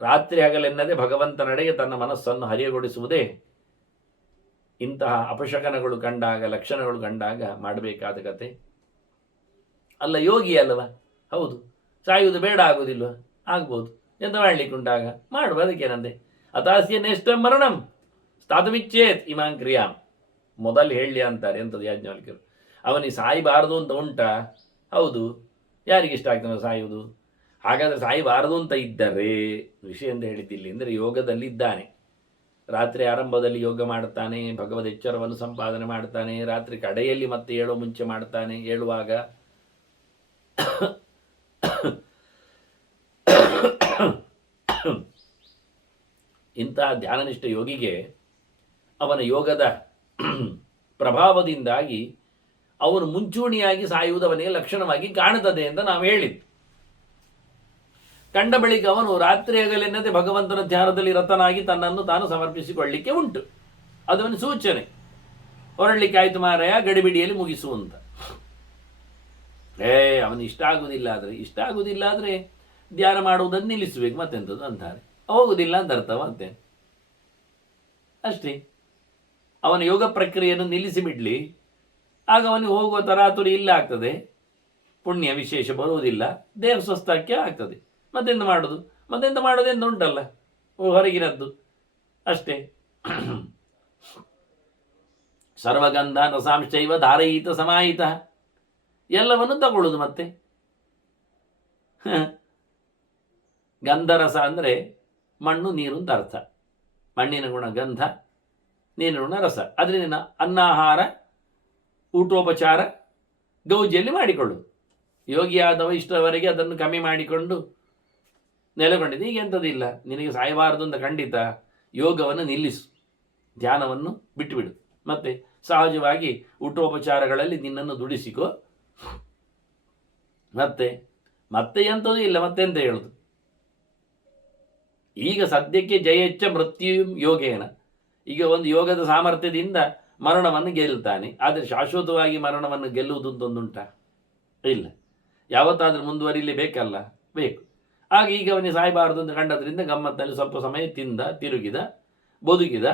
ರಾತ್ರಿ ಹಗಲೆನ್ನದೇ ಭಗವಂತನಡೆಗೆ ತನ್ನ ಮನಸ್ಸನ್ನು ಹರಿಯಗೊಳಿಸುವುದೇ ಇಂತಹ ಅಪಶಕನಗಳು ಕಂಡಾಗ, ಲಕ್ಷಣಗಳು ಕಂಡಾಗ ಮಾಡಬೇಕಾದ ಕತೆ. ಅಲ್ಲ ಯೋಗಿ ಅಲ್ಲವ, ಹೌದು, ಸಾಯುವುದು ಬೇಡ ಆಗುವುದಿಲ್ವ? ಆಗ್ಬೋದು, ಎಂತ ಮಾಡಲಿಕ್ಕೆ ಉಂಟಾಗ ಮಾಡುವ, ಅದಕ್ಕೇನಂದೆ. ಅತಾಸ್ಯ ನೆಷ್ಟ ಮರಣಂ ಸ್ಥಾತುಮಿಚ್ಛೇತ್ ಇಮಾಂ ಕ್ರಿಯಾಂ. ಮೊದಲು ಹೇಳಿ ಅಂತಾರೆ ಎಂಥದ್ದು ಯಾಜ್ಞವಲ್ಕ್ಯರು. ಅವನಿಗೆ ಸಾಯಬಾರದು ಅಂತ ಉಂಟಾ? ಹೌದು, ಯಾರಿಗಿಷ್ಟ ಆಗ್ತದೆ ಸಾಯುವುದು? ಹಾಗಾದರೆ ಸಾಯಬಾರದು ಅಂತ ಇದ್ದರೆ ವಿಷಯ ಅಂತ ಹೇಳಿದ್ದಿಲ್ಲ ಅಂದರೆ ಯೋಗದಲ್ಲಿ ಇದ್ದಾನೆ, ರಾತ್ರಿ ಆರಂಭದಲ್ಲಿ ಯೋಗ ಮಾಡ್ತಾನೆ, ಭಗವದ್ ಎಚ್ಚರವನ್ನು ಸಂಪಾದನೆ ಮಾಡ್ತಾನೆ, ರಾತ್ರಿ ಕಡೆಯಲ್ಲಿ ಮತ್ತೆ ಏಳೋ ಮುಂಚೆ ಮಾಡ್ತಾನೆ, ಏಳುವಾಗ ಇಂತಹ ಧ್ಯಾನನಿಷ್ಠ ಯೋಗಿಗೆ ಅವನ ಯೋಗದ ಪ್ರಭಾವದಿಂದಾಗಿ ಅವನು ಮುಂಚೂಣಿಯಾಗಿ ಸಾಯುವುದು ಅವನಿಗೆ ಲಕ್ಷಣವಾಗಿ ಕಾಣುತ್ತದೆ ಅಂತ ನಾವು ಹೇಳಿದ್ದು. ಕಂಡ ಬಳಿಕ ಅವನು ರಾತ್ರಿ ಹಗಲೆನ್ನದೇ ಭಗವಂತನ ಧ್ಯಾನದಲ್ಲಿ ರತನಾಗಿ ತನ್ನನ್ನು ತಾನು ಸಮರ್ಪಿಸಿಕೊಳ್ಳಲಿಕ್ಕೆ ಉಂಟು. ಅದವನ ಸೂಚನೆ. ಹೊರಡಲಿಕ್ಕೆ ಆಯ್ತು ಮಾರಾಯ, ಗಡಿಬಿಡಿಯಲ್ಲಿ ಮುಗಿಸುವಂತ. ಅವನು ಇಷ್ಟ ಆಗುವುದಿಲ್ಲ ಆದರೆ ಧ್ಯಾನ ಮಾಡುವುದನ್ನು ನಿಲ್ಲಿಸಬೇಕು, ಮತ್ತೆಂಥದ್ದು ಅಂತಾರೆ. ಹೋಗುವುದಿಲ್ಲ ಅಂತ ಅರ್ಥ, ಮತ್ತೆ ಅಷ್ಟೇ. ಅವನ ಯೋಗ ಪ್ರಕ್ರಿಯೆಯನ್ನು ನಿಲ್ಲಿಸಿ ಬಿಡಲಿ, ಆಗ ಅವನಿಗೆ ಹೋಗುವ ತರಾತುರಿ ಇಲ್ಲ ಆಗ್ತದೆ, ಪುಣ್ಯ ವಿಶೇಷ ಬರುವುದಿಲ್ಲ, ದೇಹ ಸ್ವಸ್ಥಕ್ಕೆ ಆಗ್ತದೆ. ಮತ್ತೆಂತ ಮಾಡೋದೆಂದು ಉಂಟಲ್ಲ ಹೊರಗಿನದ್ದು ಅಷ್ಟೇ. ಸರ್ವಗಂಧ ರಸಾಂಶೈವ ಧಾರಯಿತ ಸಮಾಹಿತ. ಎಲ್ಲವನ್ನು ತಗೊಳ್ಳೋದು ಮತ್ತೆ. ಗಂಧರಸ ಅಂದರೆ ಮಣ್ಣು ನೀರು ಅಂತ ಅರ್ಥ. ಮಣ್ಣಿನ ಗುಣ ಗಂಧ, ನೀರಿನ ಗುಣ ರಸ. ಅದರಿಂದ ಅನ್ನಾಹಾರ ಊಟೋಪಚಾರ ಗೌಜಿಯಲ್ಲಿ ಮಾಡಿಕೊಳ್ಳುವುದು. ಯೋಗಿಯಾದವ ಇಷ್ಟರವರೆಗೆ ಅದನ್ನು ಕಮ್ಮಿ ಮಾಡಿಕೊಂಡು ನೆಲೆಗೊಂಡಿದೆ. ಈಗ ಎಂಥದಿಲ್ಲ, ನಿನಗೆ ಸಾಯಬಾರದು ಅಂತ ಖಂಡಿತ ಯೋಗವನ್ನು ನಿಲ್ಲಿಸು, ಧ್ಯಾನವನ್ನು ಬಿಟ್ಟುಬಿಡು. ಮತ್ತೆ ಸಹಜವಾಗಿ ಊಟೋಪಚಾರಗಳಲ್ಲಿ ನಿನ್ನನ್ನು ದುಡಿಸಿಕೋ. ಮತ್ತೆ ಎಂಥದೂ ಇಲ್ಲ, ಮತ್ತೆಂತ ಹೇಳುದು. ಈಗ ಸದ್ಯಕ್ಕೆ ಜಯಚ್ಚ ಮೃತ್ಯು ಯೋಗೇನ, ಈಗ ಒಂದು ಯೋಗದ ಸಾಮರ್ಥ್ಯದಿಂದ ಮರಣವನ್ನು ಗೆಲ್ತಾನೆ. ಆದರೆ ಶಾಶ್ವತವಾಗಿ ಮರಣವನ್ನು ಗೆಲ್ಲುವುದಂತೊಂದುಂಟ? ಇಲ್ಲ. ಯಾವತ್ತಾದ್ರೂ ಮುಂದುವರಿಲಿ ಬೇಕಲ್ಲ, ಬೇಕು. ಆಗ ಈಗ ಅವನಿಗೆ ಸಾಯಬಾರದು ಅಂತ ಕಂಡದ್ರಿಂದ ಗಮ್ಮತ್ತಿನಲ್ಲಿ ಸ್ವಲ್ಪ ಸಮಯ ತಿಂದ, ತಿರುಗಿದ, ಬದುಕಿದ,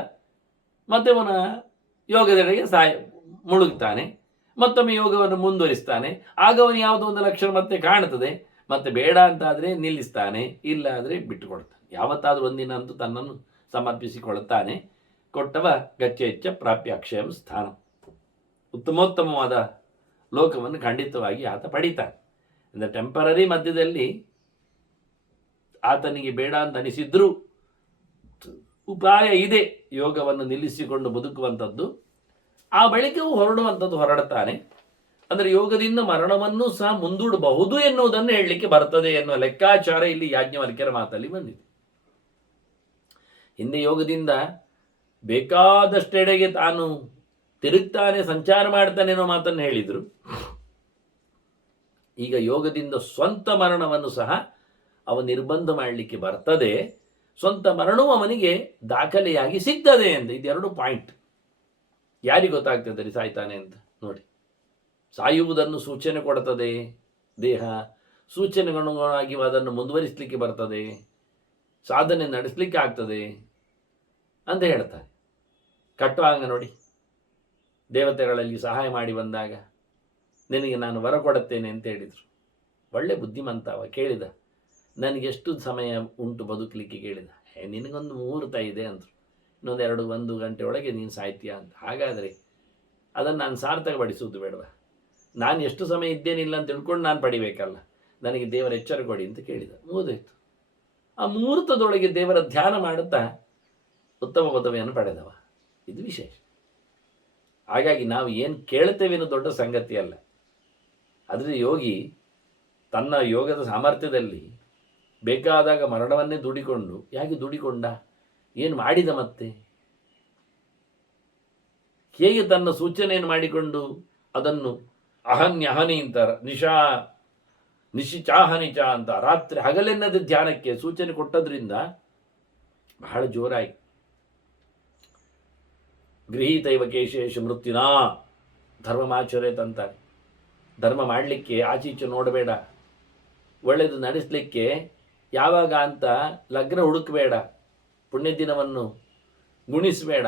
ಮತ್ತೆ ಅವನ ಯೋಗದೆಡೆಗೆ ಮುಳುಗ್ತಾನೆ. ಮತ್ತೊಮ್ಮೆ ಯೋಗವನ್ನು ಮುಂದುವರಿಸ್ತಾನೆ. ಆಗ ಅವನು ಯಾವುದೋ ಒಂದು ಲಕ್ಷಣ ಮತ್ತೆ ಕಾಣ್ತದೆ. ಮತ್ತೆ ಬೇಡ ಅಂತಾದರೆ ನಿಲ್ಲಿಸ್ತಾನೆ, ಇಲ್ಲ ಆದರೆ ಬಿಟ್ಟುಕೊಡ್ತಾನೆ. ಯಾವತ್ತಾದರೂ ಒಂದಿನ ಅಂತೂ ತನ್ನನ್ನು ಸಮರ್ಪಿಸಿಕೊಳ್ಳುತ್ತಾನೆ. ಕೊಟ್ಟವ ಗಚ್ಚೆಚ್ಚ ಪ್ರಾಪ್ಯ ಅಕ್ಷಯಂ ಸ್ಥಾನ. ಉತ್ತಮೋತ್ತಮವಾದ ಲೋಕವನ್ನು ಖಂಡಿತವಾಗಿ ಆತ ಪಡಿತಾನೆ. ಅಂದರೆ ಟೆಂಪರರಿ ಮಧ್ಯದಲ್ಲಿ ಆತನಿಗೆ ಬೇಡ ಅಂತ ಅನಿಸಿದ್ರೂ ಉಪಾಯ ಇದೆ, ಯೋಗವನ್ನು ನಿಲ್ಲಿಸಿಕೊಂಡು ಬದುಕುವಂಥದ್ದು. ಆ ಬಳಿಕವೂ ಹೊರಡುತ್ತಾನೆ. ಅಂದರೆ ಯೋಗದಿಂದ ಮರಣವನ್ನು ಸಹ ಮುಂದೂಡಬಹುದು ಎನ್ನುವುದನ್ನು ಹೇಳಲಿಕ್ಕೆ ಬರ್ತದೆ ಎನ್ನುವ ಲೆಕ್ಕಾಚಾರ ಇಲ್ಲಿ ಯಾಜ್ಞವಲ್ಕ್ಯರ ಮಾತಲ್ಲಿ ಬಂದಿದೆ. ಹಿಂದೆ ಯೋಗದಿಂದ ಬೇಕಾದಷ್ಟೆಡೆಗೆ ತಾನು ತಿರುಗ್ತಾನೆ, ಸಂಚಾರ ಮಾಡ್ತಾನೆ ಅನ್ನೋ ಮಾತನ್ನು ಹೇಳಿದರು. ಈಗ ಯೋಗದಿಂದ ಸ್ವಂತ ಮರಣವನ್ನು ಸಹ ಅವ ನಿರ್ಬಂಧ ಮಾಡಲಿಕ್ಕೆ ಬರ್ತದೆ. ಸ್ವಂತ ಮರಣವು ಅವನಿಗೆ ದಾಖಲೆಯಾಗಿ ಸಿಗ್ತದೆ ಅಂತ. ಇದೆರಡು ಪಾಯಿಂಟ್. ಯಾರಿಗೆ ಗೊತ್ತಾಗ್ತದೆ ರೀ ಸಾಯ್ತಾನೆ ಅಂತ? ನೋಡಿ, ಸಾಯುವುದನ್ನು ಸೂಚನೆ ಕೊಡ್ತದೆ ದೇಹ, ಸೂಚನೆಗನುಗುಣವಾಗಿ ಅದನ್ನು ಮುಂದುವರಿಸಲಿಕ್ಕೆ ಬರ್ತದೆ, ಸಾಧನೆ ನಡೆಸಲಿಕ್ಕೆ ಆಗ್ತದೆ ಅಂತ ಹೇಳ್ತಾರೆ. ಕಟ್ಟುವಾಗ ನೋಡಿ, ದೇವತೆಗಳಲ್ಲಿ ಸಹಾಯ ಮಾಡಿ ಬಂದಾಗ ನಿನಗೆ ನಾನು ವರ ಕೊಡುತ್ತೇನೆ ಅಂತ ಹೇಳಿದರು. ಒಳ್ಳೆ ಬುದ್ಧಿಮಂತ ಅವ. ಕೇಳಿದ, ನನಗೆಷ್ಟು ಸಮಯ ಉಂಟು ಬದುಕಲಿಕ್ಕೆ ಕೇಳಿದ. ನಿನಗೊಂದು ಮುಹೂರ್ತ ಇದೆ ಅಂದರು. ಇನ್ನೊಂದು 1 ಗಂಟೆ ಒಳಗೆ ನೀನು ಸಾಯ್ತೀಯ ಅಂತ. ಹಾಗಾದರೆ ಅದನ್ನು ನಾನು ಸಾರ್ಥಕಪಡಿಸುವುದು ಬೇಡವಾ? ನಾನು ಎಷ್ಟು ಸಮಯ ಇದ್ದೇನಿಲ್ಲ ಅಂತ ತಿಳ್ಕೊಂಡು ನಾನು ಪಡಿಬೇಕಲ್ಲ. ನನಗೆ ದೇವರ ಎಚ್ಚರ ಕೊಡಿ ಅಂತ ಕೇಳಿದ. ಮುಗಿದೋಯ್ತು. ಆ ಮುಹೂರ್ತದೊಳಗೆ ದೇವರ ಧ್ಯಾನ ಮಾಡುತ್ತಾ ಉತ್ತಮ ಪದವಿಯನ್ನು ಪಡೆದವ. ಇದು ವಿಶೇಷ. ಹಾಗಾಗಿ ನಾವು ಏನು ಕೇಳ್ತೇವೆ ಅನ್ನೋ ದೊಡ್ಡ ಸಂಗತಿ ಅಲ್ಲ. ಆದರೆ ಯೋಗಿ ತನ್ನ ಯೋಗದ ಸಾಮರ್ಥ್ಯದಲ್ಲಿ ಬೇಕಾದಾಗ ಮರಣವನ್ನೇ ದುಡಿಕೊಂಡು, ಯಾಕೆ ದುಡಿಕೊಂಡ, ಏನು ಮಾಡಿದ, ಮತ್ತೆ ಹೇಗೆ ತನ್ನ ಸೂಚನೆಯನ್ನು ಮಾಡಿಕೊಂಡು ಅದನ್ನು ಅಹನ್ಯಹನಿ ಅಂತಾರ, ನಿಶಿಚಾಹನಿಚ ಅಂತ ರಾತ್ರಿ ಹಗಲೆನ್ನದ ಧ್ಯಾನಕ್ಕೆ ಸೂಚನೆ ಕೊಟ್ಟದ್ರಿಂದ ಬಹಳ ಜೋರಾಗಿ ಗೃಹೀತೈವ ಕೇಶೇಶ ಮೃತ್ಯುನಾ ಧರ್ಮಮಾಚರೇತ್ ಅಂತಾರೆ. ಧರ್ಮ ಮಾಡಲಿಕ್ಕೆ ಆಚೀಚೆ ನೋಡಬೇಡ, ಒಳ್ಳೆಯದು ನಡೆಸಲಿಕ್ಕೆ ಯಾವಾಗ ಅಂತ ಲಗ್ನ ಹುಡುಕಬೇಡ, ಪುಣ್ಯ ದಿನವನ್ನು ಗುಣಿಸಬೇಡ,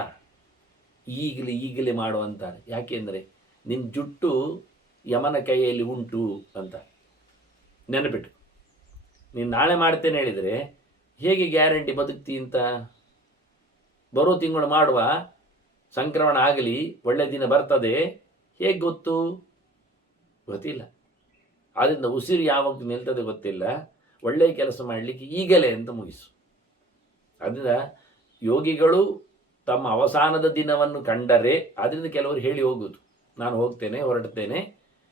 ಈಗಲೇ ಮಾಡು ಅಂತಾರೆ. ಯಾಕೆಂದರೆ ನಿನ್ನ ಜುಟ್ಟು ಯಮನ ಕೈಯಲ್ಲಿ ಉಂಟು ಅಂತ ನೆನಪಿಟ್ಟು. ನೀನು ನಾಳೆ ಮಾಡ್ತೇನೆ ಹೇಳಿದರೆ ಹೇಗೆ ಗ್ಯಾರಂಟಿ ಬದುಕ್ತಿ ಅಂತ? ಬರೋ ತಿಂಗಳು ಮಾಡುವ, ಸಂಕ್ರಮಣ ಆಗಲಿ, ಒಳ್ಳೆ ದಿನ ಬರ್ತದೆ, ಹೇಗೆ ಗೊತ್ತಿಲ್ಲ. ಆದ್ದರಿಂದ ಉಸಿರು ಯಾವಾಗ ನಿಲ್ತದೆ ಗೊತ್ತಿಲ್ಲ. ಒಳ್ಳೆಯ ಕೆಲಸ ಮಾಡಲಿಕ್ಕೆ ಈಗಲೇ ಅಂತ ಮುಗಿಸು. ಅದರಿಂದ ಯೋಗಿಗಳು ತಮ್ಮ ಅವಸಾನದ ದಿನವನ್ನು ಕಂಡರೆ, ಅದರಿಂದ ಕೆಲವರು ಹೇಳಿ ಹೋಗುವುದು, ನಾನು ಹೋಗ್ತೇನೆ, ಹೊರಡ್ತೇನೆ,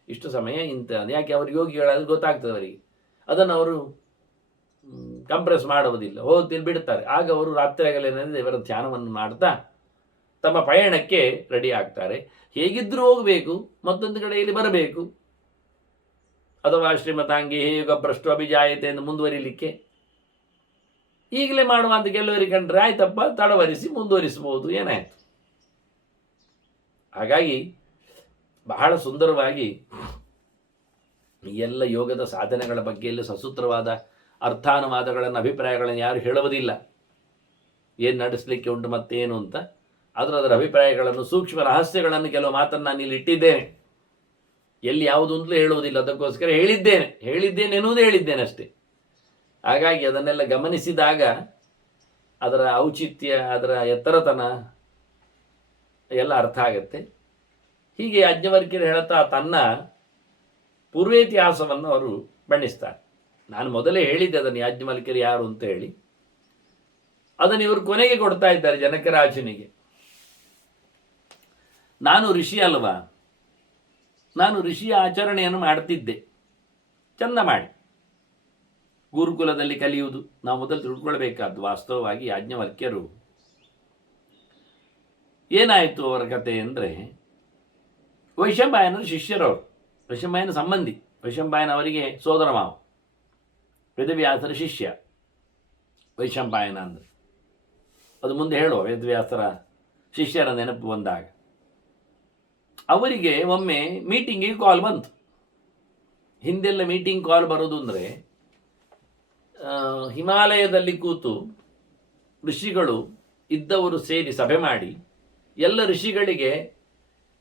ಇಷ್ಟು ಸಮಯ ಇಂಥ. ಯಾಕೆ ಅವರು ಯೋಗಿಗಳಾದ್ರೆ ಗೊತ್ತಾಗ್ತದೆ ಅವರಿಗೆ. ಅದನ್ನು ಅವರು ಕಂಪ್ರೆಸ್ ಮಾಡುವುದಿಲ್ಲ, ಹೋಗ್ತೀನಿ ಬಿಡ್ತಾರೆ. ಆಗ ಅವರು ರಾತ್ರಿ ಆಗಲೇನೆಂದರೆ ಇವರ ಧ್ಯಾನವನ್ನು ಮಾಡ್ತಾ ತಮ್ಮ ಪಯಣಕ್ಕೆ ರೆಡಿ ಆಗ್ತಾರೆ. ಹೇಗಿದ್ದರೂ ಹೋಗಬೇಕು, ಮತ್ತೊಂದು ಕಡೆಯಲ್ಲಿ ಬರಬೇಕು. ಅಥವಾ ಶ್ರೀಮತಾಂಗಿ ಹೇಗ ಭ್ರಷ್ಟು ಅಭಿಜಾಯತೆ ಎಂದು ಮುಂದುವರಿಲಿಕ್ಕೆ ಈಗಲೇ ಮಾಡುವ ಅಂತ ಕೆಲವರಿಗೆ ಕಂಡ್ರೆ ಆಯ್ತಪ್ಪ, ತಡವರಿಸಿ ಮುಂದುವರಿಸಬಹುದು, ಏನಾಯಿತು. ಹಾಗಾಗಿ ಬಹಳ ಸುಂದರವಾಗಿ ಎಲ್ಲ ಯೋಗದ ಸಾಧನೆಗಳ ಬಗ್ಗೆ ಎಲ್ಲ ಸಸೂತ್ರವಾದ ಅರ್ಥಾನುವಾದಗಳನ್ನು, ಅಭಿಪ್ರಾಯಗಳನ್ನು ಯಾರು ಹೇಳುವುದಿಲ್ಲ. ಏನು ನಡೆಸಲಿಕ್ಕೆ ಉಂಟು ಮತ್ತೇನು ಅಂತ. ಅದರ ಅಭಿಪ್ರಾಯಗಳನ್ನು, ಸೂಕ್ಷ್ಮ ರಹಸ್ಯಗಳನ್ನು, ಕೆಲವು ಮಾತನ್ನು ನಾನು ಇಲ್ಲಿ ಇಟ್ಟಿದ್ದೇನೆ. ಎಲ್ಲಿ ಯಾವುದು ಅಂತಲೂ ಹೇಳುವುದಿಲ್ಲ. ಅದಕ್ಕೋಸ್ಕರ ಹೇಳಿದ್ದೇನೆ ಎನ್ನುವುದೇ ಹೇಳಿದ್ದೇನೆ ಅಷ್ಟೇ. ಹಾಗಾಗಿ ಅದನ್ನೆಲ್ಲ ಗಮನಿಸಿದಾಗ ಅದರ ಔಚಿತ್ಯ, ಅದರ ಎತ್ತರತನ ಎಲ್ಲ ಅರ್ಥ ಆಗತ್ತೆ. ಹೀಗೆ ಯಾಜ್ಞವಲ್ಕ್ಯರು ಹೇಳ್ತಾ ತನ್ನ ಪೂರ್ವೇತಿಹಾಸವನ್ನು ಅವರು ಬಣ್ಣಿಸ್ತಾರೆ. ನಾನು ಮೊದಲೇ ಹೇಳಿದ್ದೆ ಅದನ್ನು ಯಾಜ್ಞವಲ್ಕ್ಯರು ಯಾರು ಅಂತ ಹೇಳಿ. ಅದನ್ನು ಇವರು ಕೊನೆಗೆ ಕೊಡ್ತಾ ಇದ್ದಾರೆ ಜನಕರಾಜನಿಗೆ. ನಾನು ಋಷಿ ಅಲ್ವಾ, ನಾನು ಋಷಿಯ ಆಚರಣೆಯನ್ನು ಮಾಡ್ತಿದ್ದೆ, ಚಂದ ಮಾಡಿ. ಗುರುಕುಲದಲ್ಲಿ ಕಲಿಯುವುದು ನಾವು ಮೊದಲು ತಿಳ್ಕೊಳ್ಬೇಕಾದ್ದು. ವಾಸ್ತವವಾಗಿ ಯಾಜ್ಞವಲ್ಕ್ಯರು ಏನಾಯಿತು ಅವರ ಕತೆ ಅಂದರೆ, ವೈಶಂಪಾಯನರ ಶಿಷ್ಯರವರು, ವೈಶಂಪಾಯನ ಸಂಬಂಧಿ, ವೈಶಂಪಾಯನ ಅವರಿಗೆ ಸೋದರ ಮಾವ, ವೇದವ್ಯಾಸರ ಶಿಷ್ಯ ವೈಶಂಪಾಯನ ಅಂದರೆ. ಅದು ಮುಂದೆ ಹೇಳುವ ವೇದವ್ಯಾಸರ ಶಿಷ್ಯರ ನೆನಪು ಬಂದಾಗ. ಅವರಿಗೆ ಒಮ್ಮೆ ಮೀಟಿಂಗಿಗೆ ಕಾಲ್ ಬಂತು. ಹಿಂದೆಲ್ಲ ಮೀಟಿಂಗ್ ಕಾಲ್ ಬರೋದು ಅಂದರೆ ಹಿಮಾಲಯದಲ್ಲಿ ಕೂತು ಋಷಿಗಳು ಇದ್ದವರು ಸೇರಿ ಸಭೆ ಮಾಡಿ ಎಲ್ಲ ಋಷಿಗಳಿಗೆ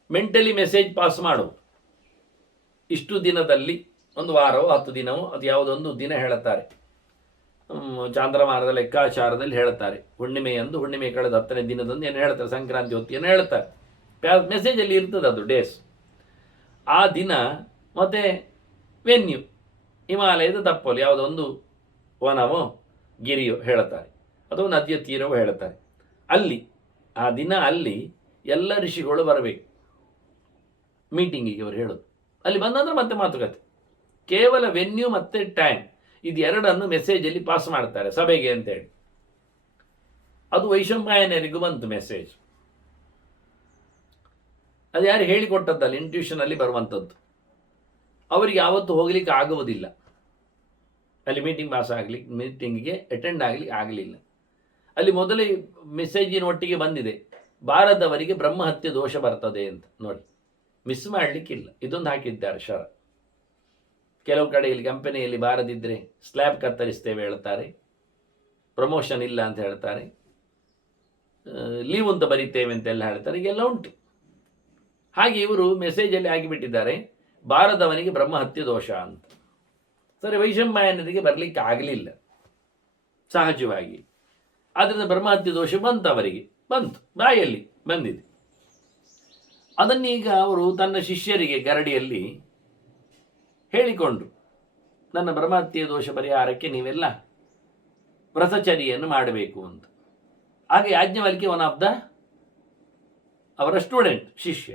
ಮೆಂಟಲಿ ಮೆಸೇಜ್ ಪಾಸ್ ಮಾಡೋದು. ಇಷ್ಟು ದಿನದಲ್ಲಿ, ಒಂದು ವಾರವೋ 10 ದಿನವೋ, ಅದು ಯಾವುದೊಂದು ದಿನ ಹೇಳುತ್ತಾರೆ, ಚಾಂದ್ರಮಾನದ ಲೆಕ್ಕಾಚಾರದಲ್ಲಿ ಹೇಳುತ್ತಾರೆ. ಹುಣ್ಣಿಮೆಯಂದು, ಹುಣ್ಣಿಮೆ ಕಳೆದ 10ನೇ ದಿನದಂದು ಏನು ಹೇಳ್ತಾರೆ, ಸಂಕ್ರಾಂತಿ ಹೊತ್ತಿಯನ್ನು ಹೇಳ್ತಾರೆ. ಮೆಸೇಜಲ್ಲಿ ಇರ್ತದೆ ಅದು ಡೇಸ್. ಆ ದಿನ ಮತ್ತು ವೆನ್ಯೂ ಹಿಮಾಲಯದ ತಪ್ಪಲು ಯಾವುದೊಂದು ವನವೋ ಗಿರಿಯೋ ಹೇಳುತ್ತಾರೆ, ಅಥವಾ ನದಿಯ ತೀರವೋ ಹೇಳುತ್ತಾರೆ. ಅಲ್ಲಿ ಆ ದಿನ ಅಲ್ಲಿ ಎಲ್ಲ ಋಷಿಗಳು ಬರಬೇಕು ಮೀಟಿಂಗಿಗೆ. ಅವರು ಹೇಳೋದು ಅಲ್ಲಿ ಬಂದಂದ್ರೆ ಮತ್ತೆ ಮಾತುಕತೆ. ಕೇವಲ ವೆನ್ಯೂ ಮತ್ತು ಟೈಮ್ ಇದು ಎರಡನ್ನು ಮೆಸೇಜಲ್ಲಿ ಪಾಸ್ ಮಾಡ್ತಾರೆ ಸಭೆಗೆ ಅಂತೇಳಿ. ಅದು ವೈಶಂಪಾಯನರಿಗೂ ಬಂತು ಮೆಸೇಜ್. ಅದು ಯಾರು ಹೇಳಿಕೊಟ್ಟದ್ದಲ್ಲ, ಇಂಟ್ಯೂಷನಲ್ಲಿ ಬರುವಂಥದ್ದು. ಅವರಿಗೆ ಯಾವತ್ತೂ ಹೋಗ್ಲಿಕ್ಕೆ ಆಗುವುದಿಲ್ಲ, ಅಲ್ಲಿ ಮೀಟಿಂಗ್ ಪಾಸ್ ಆಗಲಿಕ್ಕೆ, ಮೀಟಿಂಗಿಗೆ ಅಟೆಂಡ್ ಆಗಲಿಕ್ಕೆ ಆಗಲಿಲ್ಲ. ಅಲ್ಲಿ ಮೊದಲೇ ಮೆಸೇಜಿನ ಒಟ್ಟಿಗೆ ಬಂದಿದೆ, ಬಾರದವರಿಗೆ ಬ್ರಹ್ಮಹತ್ಯೆ ದೋಷ ಬರ್ತದೆ ಅಂತ. ನೋಡಿ, ಮಿಸ್ ಮಾಡಲಿಕ್ಕಿಲ್ಲ. ಇದೊಂದು ಹಾಕಿದ್ದಾರೆ ಶರ. ಕೆಲವು ಕಡೆಯಲ್ಲಿ ಕಂಪನಿಯಲ್ಲಿ ಬಾರದಿದ್ದರೆ ಸ್ಲ್ಯಾಬ್ ಕತ್ತರಿಸ್ತೇವೆ ಹೇಳ್ತಾರೆ, ಪ್ರಮೋಷನ್ ಇಲ್ಲ ಅಂತ ಹೇಳ್ತಾರೆ, ಲೀವ್ ಅಂತ ಬರೀತೇವೆ ಅಂತೆಲ್ಲ ಹೇಳ್ತಾರೆ, ಈಗೆಲ್ಲ ಉಂಟು. ಹಾಗೆ ಇವರು ಮೆಸೇಜಲ್ಲಿ ಆಗಿಬಿಟ್ಟಿದ್ದಾರೆ, ಬಾರದವನಿಗೆ ಬ್ರಹ್ಮಹತ್ಯೆ ದೋಷ ಅಂತ. ಸರಿ, ವೈಶಂಪಾಯನರಿಗೆ ಬರಲಿಕ್ಕೆ ಆಗಲಿಲ್ಲ ಸಹಜವಾಗಿ. ಆದ್ದರಿಂದ ಬ್ರಹ್ಮಹತ್ಯೆ ದೋಷ ಬಂತು, ಅವರಿಗೆ ಬಂತು, ಬಾಯಲ್ಲಿ ಬಂದಿದೆ. ಅದನ್ನೀಗ ಅವರು ತನ್ನ ಶಿಷ್ಯರಿಗೆ ಗರಡಿಯಲ್ಲಿ ಹೇಳಿಕೊಂಡ್ರು, ನನ್ನ ಬ್ರಹ್ಮಹತ್ಯೆ ದೋಷ ಪರಿಹಾರಕ್ಕೆ ನೀವೆಲ್ಲ ವ್ರತಚರ್ಯೆಯನ್ನು ಮಾಡಬೇಕು ಅಂತ. ಹಾಗೆ ಯಾಜ್ಞವಲ್ಕ್ಯ ಒನ್ ಆಫ್ ದ ಅವರ ಸ್ಟೂಡೆಂಟ್, ಶಿಷ್ಯ.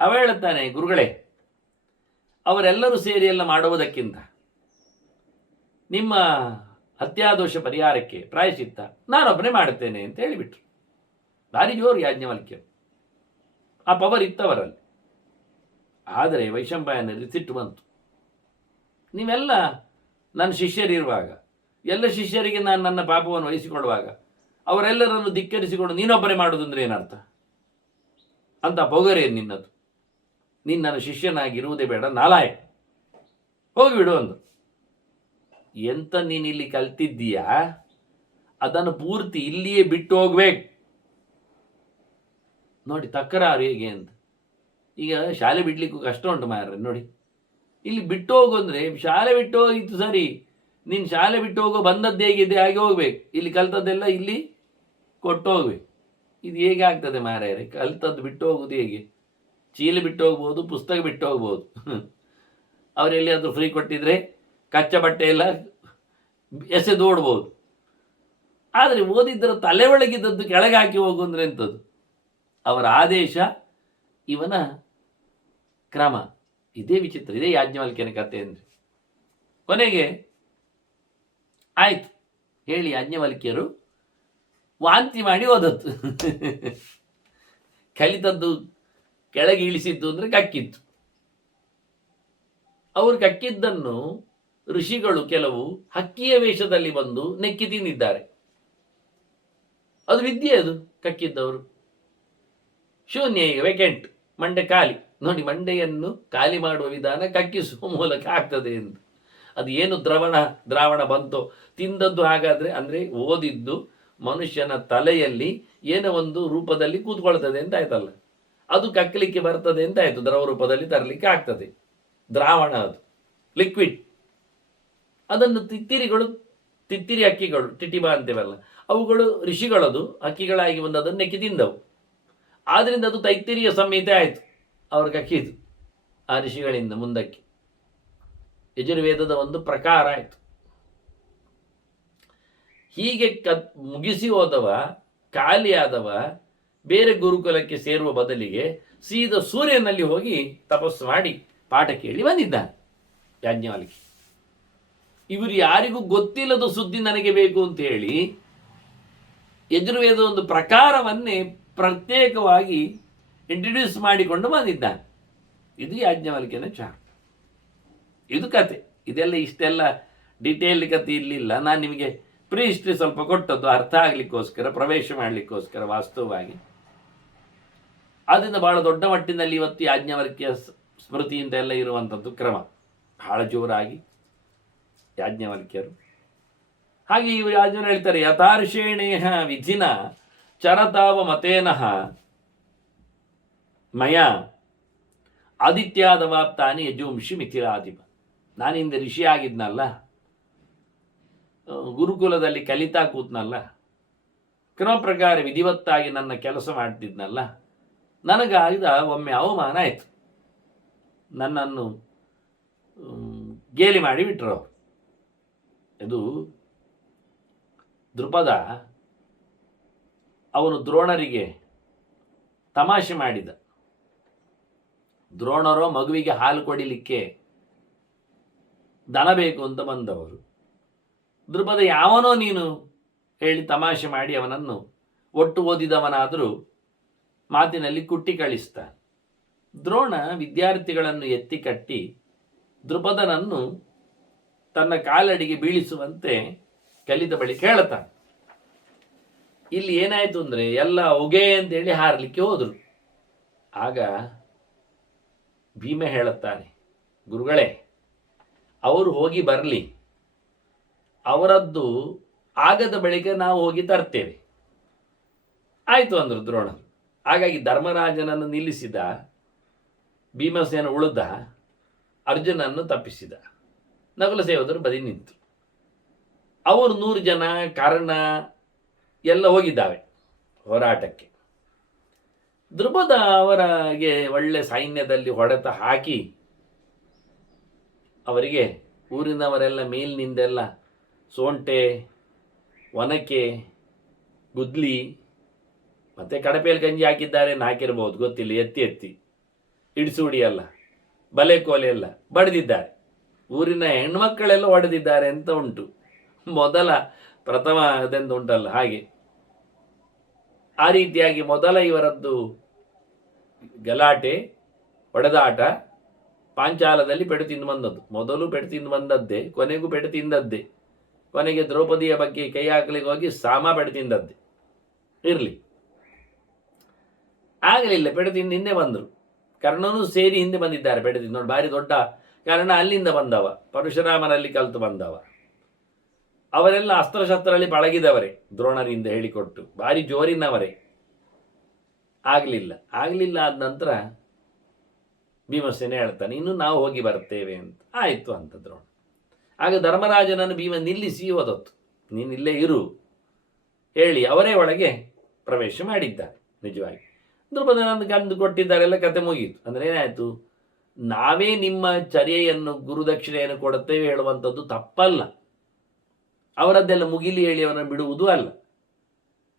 ಅವ ಹೇಳುತ್ತಾನೆ, ಗುರುಗಳೇ, ಅವರೆಲ್ಲರೂ ಸೇರಿ ಎಲ್ಲ ಮಾಡುವುದಕ್ಕಿಂತ ನಿಮ್ಮ ಹತ್ಯಾದೋಷ ಪರಿಹಾರಕ್ಕೆ ಪ್ರಾಯಶ್ಚಿತ್ತ ನಾನೊಬ್ಬನೇ ಮಾಡುತ್ತೇನೆ ಅಂತ ಹೇಳಿಬಿಟ್ರು. ಭಾರಿ ಜೋರು ಯಾಜ್ಞವಲ್ಕ್ಯರು, ಆ ಪವರ್ ಇತ್ತವರಲ್ಲಿ. ಆದರೆ ವೈಶಂಪಾಯನರಿಗೆ ಸಿಟ್ಟು ಬಂತು. ನೀವೆಲ್ಲ ನನ್ನ ಶಿಷ್ಯರಿರುವಾಗ, ಎಲ್ಲ ಶಿಷ್ಯರಿಗೆ ನಾನು ನನ್ನ ಪಾಪವನ್ನು ವಹಿಸಿಕೊಳ್ಳುವಾಗ ಅವರೆಲ್ಲರನ್ನು ಧಿಕ್ಕರಿಸಿಕೊಂಡು ನೀನೊಬ್ಬರೇ ಮಾಡೋದು ಅಂದರೆ ಏನರ್ಥ? ಅಂತ ಪೊಗರೆ ನಿನ್ನದು. ನೀನು ನನ್ನ ಶಿಷ್ಯನಾಗಿರುವುದೇ ಬೇಡ, ನಾಲಾಯಕ, ಹೋಗಿಬಿಡು ಅಂದು. ಎಂತ ನೀನಿಲ್ಲಿ ಕಲ್ತಿದ್ದೀಯಾ ಅದನ್ನು ಪೂರ್ತಿ ಇಲ್ಲಿಯೇ ಬಿಟ್ಟು ಹೋಗ್ಬೇಕು. ನೋಡಿ ತಕರಾರು ಹೇಗೆ ಅಂತ. ಈಗ ಶಾಲೆ ಬಿಡ್ಲಿಕ್ಕೂ ಕಷ್ಟ ಉಂಟು ಮಾರ್ರೆ. ನೋಡಿ, ಇಲ್ಲಿ ಬಿಟ್ಟು ಹೋಗು ಅಂದರೆ ಶಾಲೆ ಬಿಟ್ಟು ಹೋಗಿತ್ತು ಸರಿ, ನೀನು ಶಾಲೆ ಬಿಟ್ಟು ಹೋಗೋ ಬಂದದ್ದು ಹೇಗಿದೆ ಹಾಗೆ ಹೋಗ್ಬೇಕು. ಇಲ್ಲಿ ಕಲ್ತದ್ದೆಲ್ಲ ಇಲ್ಲಿ ಕೊಟ್ಟು ಹೋಗ್ಬೇಕು. ಇದು ಹೇಗೆ ಆಗ್ತದೆ ಮಾರ್ರೆ? ಕಲ್ತದ್ದು ಬಿಟ್ಟು ಹೋಗುದು ಹೇಗೆ? ಚೀಲ ಬಿಟ್ಟು ಹೋಗ್ಬೋದು, ಪುಸ್ತಕ ಬಿಟ್ಟು ಹೋಗ್ಬೋದು. ಅವ್ರು ಎಲ್ಲಿಯಾದರೂ ಫ್ರೀ ಕೊಟ್ಟಿದ್ರೆ ಕಚ್ಚಾ ಬಟ್ಟೆ ಎಲ್ಲ ಎಸೆದು ಓಡ್ಬೋದು. ಆದರೆ ಓದಿದ್ದರ ತಲೆ ಒಳಗಿದ್ದದ್ದು ಕೆಳಗೆ ಹಾಕಿ ಹೋಗು ಅಂದರೆ ಎಂಥದ್ದು? ಅವರ ಆದೇಶ, ಇವನ ಕ್ರಮ. ಇದೇ ವಿಚಿತ್ರ. ಇದೇ ಯಾಜ್ಞವಲ್ಕ್ಯನ ಕಥೆ ಅಂದರೆ. ಕೊನೆಗೆ ಆಯ್ತು ಹೇಳಿ ಯಾಜ್ಞವಲ್ಕ್ಯರು ವಾಂತಿ ಮಾಡಿ ಓದತ್ತು. ಕಲಿತದ್ದು ಕೆಳಗೆ ಇಳಿಸಿದ್ದು ಅಂದರೆ ಕಕ್ಕಿತ್ತು. ಅವರು ಕಕ್ಕಿದ್ದನ್ನು ಋಷಿಗಳು ಕೆಲವು ಹಕ್ಕಿಯ ವೇಷದಲ್ಲಿ ಬಂದು ನೆಕ್ಕಿ ತಿಂದಿದ್ದಾರೆ. ಅದು ವಿದ್ಯೆ, ಅದು ಕಕ್ಕಿದ್ದವರು. ಶೂನ್ಯ, ಈಗ ವೇಕೆಂಟ್, ಮಂಡೆ ಖಾಲಿ. ನೋಡಿ, ಮಂಡೆಯನ್ನು ಖಾಲಿ ಮಾಡುವ ವಿಧಾನ ಕಕ್ಕಿಸುವ ಮೂಲಕ ಆಗ್ತದೆ ಎಂದು. ಅದು ಏನು ದ್ರಾವಣ ಬಂತೋ ತಿಂದದ್ದು. ಹಾಗಾದರೆ ಅಂದರೆ ಓದಿದ್ದು ಮನುಷ್ಯನ ತಲೆಯಲ್ಲಿ ಏನೋ ಒಂದು ರೂಪದಲ್ಲಿ ಕೂತ್ಕೊಳ್ತದೆ ಅಂತ ಆಯ್ತಲ್ಲ, ಅದು ಕಕ್ಕಲಿಕ್ಕೆ ಬರ್ತದೆ ಅಂತ ಆಯಿತು. ದ್ರವ ರೂಪದಲ್ಲಿ ತರಲಿಕ್ಕೆ ಆಗ್ತದೆ. ದ್ರಾವಣ, ಅದು ಲಿಕ್ವಿಡ್. ಅದನ್ನು ತಿತ್ತಿರಿ ಹಕ್ಕಿಗಳು, ಟಿಟಿಬಾ ಅಂತೇವಲ್ಲ, ಅವುಗಳು ಋಷಿಗಳದು ಹಕ್ಕಿಗಳಾಗಿ ಬಂದು ಅದನ್ನು ನೆಕ್ಕಿ ತಿಂದವು. ಆದ್ದರಿಂದ ಅದು ತೈತ್ತಿರಿಯ ಸಂಹಿತೆ ಆಯಿತು ಅವ್ರಿಗೆ ಹಕ್ಕಿದು ಆ ಋಷಿಗಳಿಂದ ಮುಂದಕ್ಕೆ. ಯಜುರ್ವೇದದ ಒಂದು ಪ್ರಕಾರ ಆಯಿತು. ಹೀಗೆ ಮುಗಿಸಿ ಹೋದವ, ಖಾಲಿಯಾದವ ಬೇರೆ ಗುರುಕುಲಕ್ಕೆ ಸೇರುವ ಬದಲಿಗೆ ಸೀದಾ ಸೂರ್ಯನಲ್ಲಿ ಹೋಗಿ ತಪಸ್ಸು ಮಾಡಿ ಪಾಠ ಕೇಳಿ ಬಂದಿದ್ದಾನೆ ಯಾಜ್ಞವಲ್ಕ್ಯ. ಇವರು ಯಾರಿಗೂ ಗೊತ್ತಿಲ್ಲದ ಸುದ್ದಿ ನನಗೆ ಬೇಕು ಅಂತ ಹೇಳಿ ಯಜುರ್ವೇದ ಒಂದು ಪ್ರಕಾರವನ್ನೇ ಪ್ರತ್ಯೇಕವಾಗಿ ಇಂಟ್ರಡ್ಯೂಸ್ ಮಾಡಿಕೊಂಡು ಬಂದಿದ್ದಾನೆ. ಇದು ಯಾಜ್ಞವಲ್ಕ್ಯನ ಚಾರ್. ಇದು ಕತೆ. ಇದೆಲ್ಲ ಇಷ್ಟೆಲ್ಲ ಡಿಟೇಲ್ ಕತೆ ಇರಲಿಲ್ಲ. ನಾನು ನಿಮಗೆ ಪ್ರೀಹಿಸ್ಟ್ರಿ ಸ್ವಲ್ಪ ಕೊಟ್ಟದ್ದು ಅರ್ಥ ಆಗಲಿಕ್ಕೋಸ್ಕರ, ಪ್ರವೇಶ ಮಾಡಲಿಕ್ಕೋಸ್ಕರ ವಾಸ್ತವವಾಗಿ. ಆದ್ದರಿಂದ ಬಹಳ ದೊಡ್ಡ ಮಟ್ಟಿನಲ್ಲಿ ಇವತ್ತು ಯಾಜ್ಞವಲ್ಕ್ಯ ಸ್ಮೃತಿ ಅಂತ ಎಲ್ಲ ಇರುವಂಥದ್ದು ಕ್ರಮ ಬಹಳ ಜೋರಾಗಿ ಯಾಜ್ಞವಲ್ಕ್ಯರು. ಹಾಗೆ ಇವರು ಯಾಜ್ಞರು ಹೇಳ್ತಾರೆ, ಯಥಾರ್ಷೇಣೇಹ ವಿಧಿನ ಚರತಾವ ಮತೇನಃ ಮಯ ಆದಿತ್ಯಾದವಾಪ್ತಾನಿ ಯಜುಂಷಿ ಮಿಥಿಲಾಧಿಪ. ನಾನಿಂದ ಋಷಿ ಆಗಿದ್ನಲ್ಲ, ಗುರುಕುಲದಲ್ಲಿ ಕಲಿತಾ ಕೂತ್ನಲ್ಲ, ಕ್ರಮ ಪ್ರಕಾರ ವಿಧಿವತ್ತಾಗಿ ನನ್ನ ಕೆಲಸ ಮಾಡ್ತಿದ್ನಲ್ಲ, ನನಗಾಗಿದ ಒಮ್ಮೆ ಅವಮಾನ ಆಯಿತು. ನನ್ನನ್ನು ಗೇಲಿ ಮಾಡಿ ಬಿಟ್ರು ಅವರು. ಇದು ದೃಪದ ಅವನು ದ್ರೋಣರಿಗೆ ತಮಾಷೆ ಮಾಡಿದ. ದ್ರೋಣರೋ ಮಗುವಿಗೆ ಹಾಲು ಕೊಡಿಲಿಕ್ಕೆ ದನ ಬೇಕು ಅಂತ ಬಂದವರು. ದೃಪದ ಯಾವನೋ ನೀನು ಹೇಳಿ ತಮಾಷೆ ಮಾಡಿ ಅವನನ್ನು ಒಟ್ಟು ಓದಿದವನಾದರೂ ಮಾತಿನಲ್ಲಿ ಕುಟ್ಟಿ ಕಳಿಸ್ತಾನೆ. ದ್ರೋಣ ವಿದ್ಯಾರ್ಥಿಗಳನ್ನು ಎತ್ತಿ ಕಟ್ಟಿ ದೃಪದನನ್ನು ತನ್ನ ಕಾಲಡಿಗೆ ಬೀಳಿಸುವಂತೆ ಕಲಿತ ಬಳಿ ಕೇಳ್ತಾನೆ. ಇಲ್ಲಿ ಏನಾಯಿತು ಅಂದರೆ ಎಲ್ಲ ಹೊಗೆ ಅಂತೇಳಿ ಹಾರಲಿಕ್ಕೆ ಹೋದರು. ಆಗ ಭೀಮ ಹೇಳುತ್ತಾನೆ, ಗುರುಗಳೇ, ಅವರು ಹೋಗಿ ಬರಲಿ, ಅವರದ್ದು ಆಗದ ಬಳಿಕ ನಾವು ಹೋಗಿ ತರ್ತೇವೆ. ಆಯಿತು ಅಂದರು ದ್ರೋಣರು. ಹಾಗಾಗಿ ಧರ್ಮರಾಜನನ್ನು ನಿಲ್ಲಿಸಿದ, ಭೀಮಸೇನ ಉಳಿದ, ಅರ್ಜುನನ್ನು ತಪ್ಪಿಸಿದ. ನಕುಲ ಸಹೋದರರು ಬದಿ ನಿಂತು. ಅವರು 100 ಜನ ಕರ್ಣ ಎಲ್ಲ ಹೋಗಿದ್ದಾವೆ ಹೋರಾಟಕ್ಕೆ. ದೃಪದ ಅವರಿಗೆ ಒಳ್ಳೆ ಸೈನ್ಯದಲ್ಲಿ ಹೊಡೆತ ಹಾಕಿ ಅವರಿಗೆ ಊರಿನವರೆಲ್ಲ ಮೇಲಿನಿಂದೆಲ್ಲ ಸೋಂಟೆ, ಒನಕೆ, ಗುದ್ಲಿ ಮತ್ತು ಕಡಪೆಯಲ್ಲಿ ಗಂಜಿ ಹಾಕಿದ್ದಾರೆ ಹಾಕಿರ್ಬೋದು, ಗೊತ್ತಿಲ್ಲ, ಎತ್ತಿ ಎತ್ತಿ ಇಡಿಸುಡಿ ಎಲ್ಲ, ಬಲೆ ಕೋಲೆ ಎಲ್ಲ ಬಡಿದಿದ್ದಾರೆ. ಊರಿನ ಹೆಣ್ಮಕ್ಕಳೆಲ್ಲ ಹೊಡೆದಿದ್ದಾರೆ ಅಂತ ಉಂಟು. ಮೊದಲ ಪ್ರಥಮ ಅದೆಂದು ಉಂಟಲ್ಲ ಹಾಗೆ. ಆ ರೀತಿಯಾಗಿ ಮೊದಲ ಇವರದ್ದು ಗಲಾಟೆ, ಹೊಡೆದಾಟ ಪಾಂಚಾಲದಲ್ಲಿ ಪೆಡು ತಿಂದು ಬಂದದ್ದು. ಮೊದಲು ಪೆಡು ತಿಂದು ಬಂದದ್ದೇ, ಕೊನೆಗೂ ಪೆಡು ತಿಂದದ್ದೇ. ಕೊನೆಗೆ ದ್ರೌಪದಿಯ ಬಗ್ಗೆ ಕೈ ಹಾಕಲಿಕ್ಕೆ ಹೋಗಿ ಸಾಮ ಪೆಡು ತಿಂದದ್ದೇ. ಇರಲಿ, ಆಗಲಿಲ್ಲ, ಪೆಡು ತಿಂದು ಹಿಂದೆ ಬಂದರು. ಕರ್ಣನೂ ಸೇರಿ ಹಿಂದೆ ಬಂದಿದ್ದಾರೆ ಪೆಡು ತಿಂದು. ನೋಡಿ, ಭಾರಿ ದೊಡ್ಡ ಕಾರಣ, ಅಲ್ಲಿಂದ ಬಂದವ, ಪರಶುರಾಮನಲ್ಲಿ ಕಲಿತು ಬಂದವ. ಅವರೆಲ್ಲ ಅಸ್ತ್ರಶಸ್ತ್ರದಲ್ಲಿ ಪಳಗಿದವರೇ, ದ್ರೋಣರಿಂದ ಹೇಳಿಕೊಟ್ಟು ಭಾರಿ ಜೋರಿನವರೇ. ಆಗಲಿಲ್ಲ ಆದ ನಂತರ ಭೀಮಸೇನೆ ಹೇಳ್ತಾನೆ, ಇನ್ನು ನಾವು ಹೋಗಿ ಬರ್ತೇವೆ ಅಂತ. ಆಯಿತು ಅಂತ ದ್ರೋಣ. ಆಗ ಧರ್ಮರಾಜನನ್ನು ಭೀಮ ನಿಲ್ಲಿಸಿ ಓದತ್ತು, ನೀನು ಇಲ್ಲೇ ಇರು ಹೇಳಿ ಅವರೇ ಒಳಗೆ ಪ್ರವೇಶ ಮಾಡಿದ್ದಾರೆ. ನಿಜವಾಗಿ ದ್ರುಪದನನ್ನು ಕಂದು ಕೊಟ್ಟಿದ್ದಾರೆಲ್ಲ, ಕತೆ ಮುಗೀತು. ಅಂದರೆ ಏನಾಯಿತು, ನಾವೇ ನಿಮ್ಮ ಚರ್ಯೆಯನ್ನು ಗುರುದಕ್ಷಿಣೆಯನ್ನು ಕೊಡುತ್ತೇವೆ ಹೇಳುವಂಥದ್ದು ತಪ್ಪಲ್ಲ. ಅವರದ್ದೆಲ್ಲ ಮುಗಿಲಿ ಹೇಳಿ ಅವರನ್ನು ಬಿಡುವುದೂ ಅಲ್ಲ.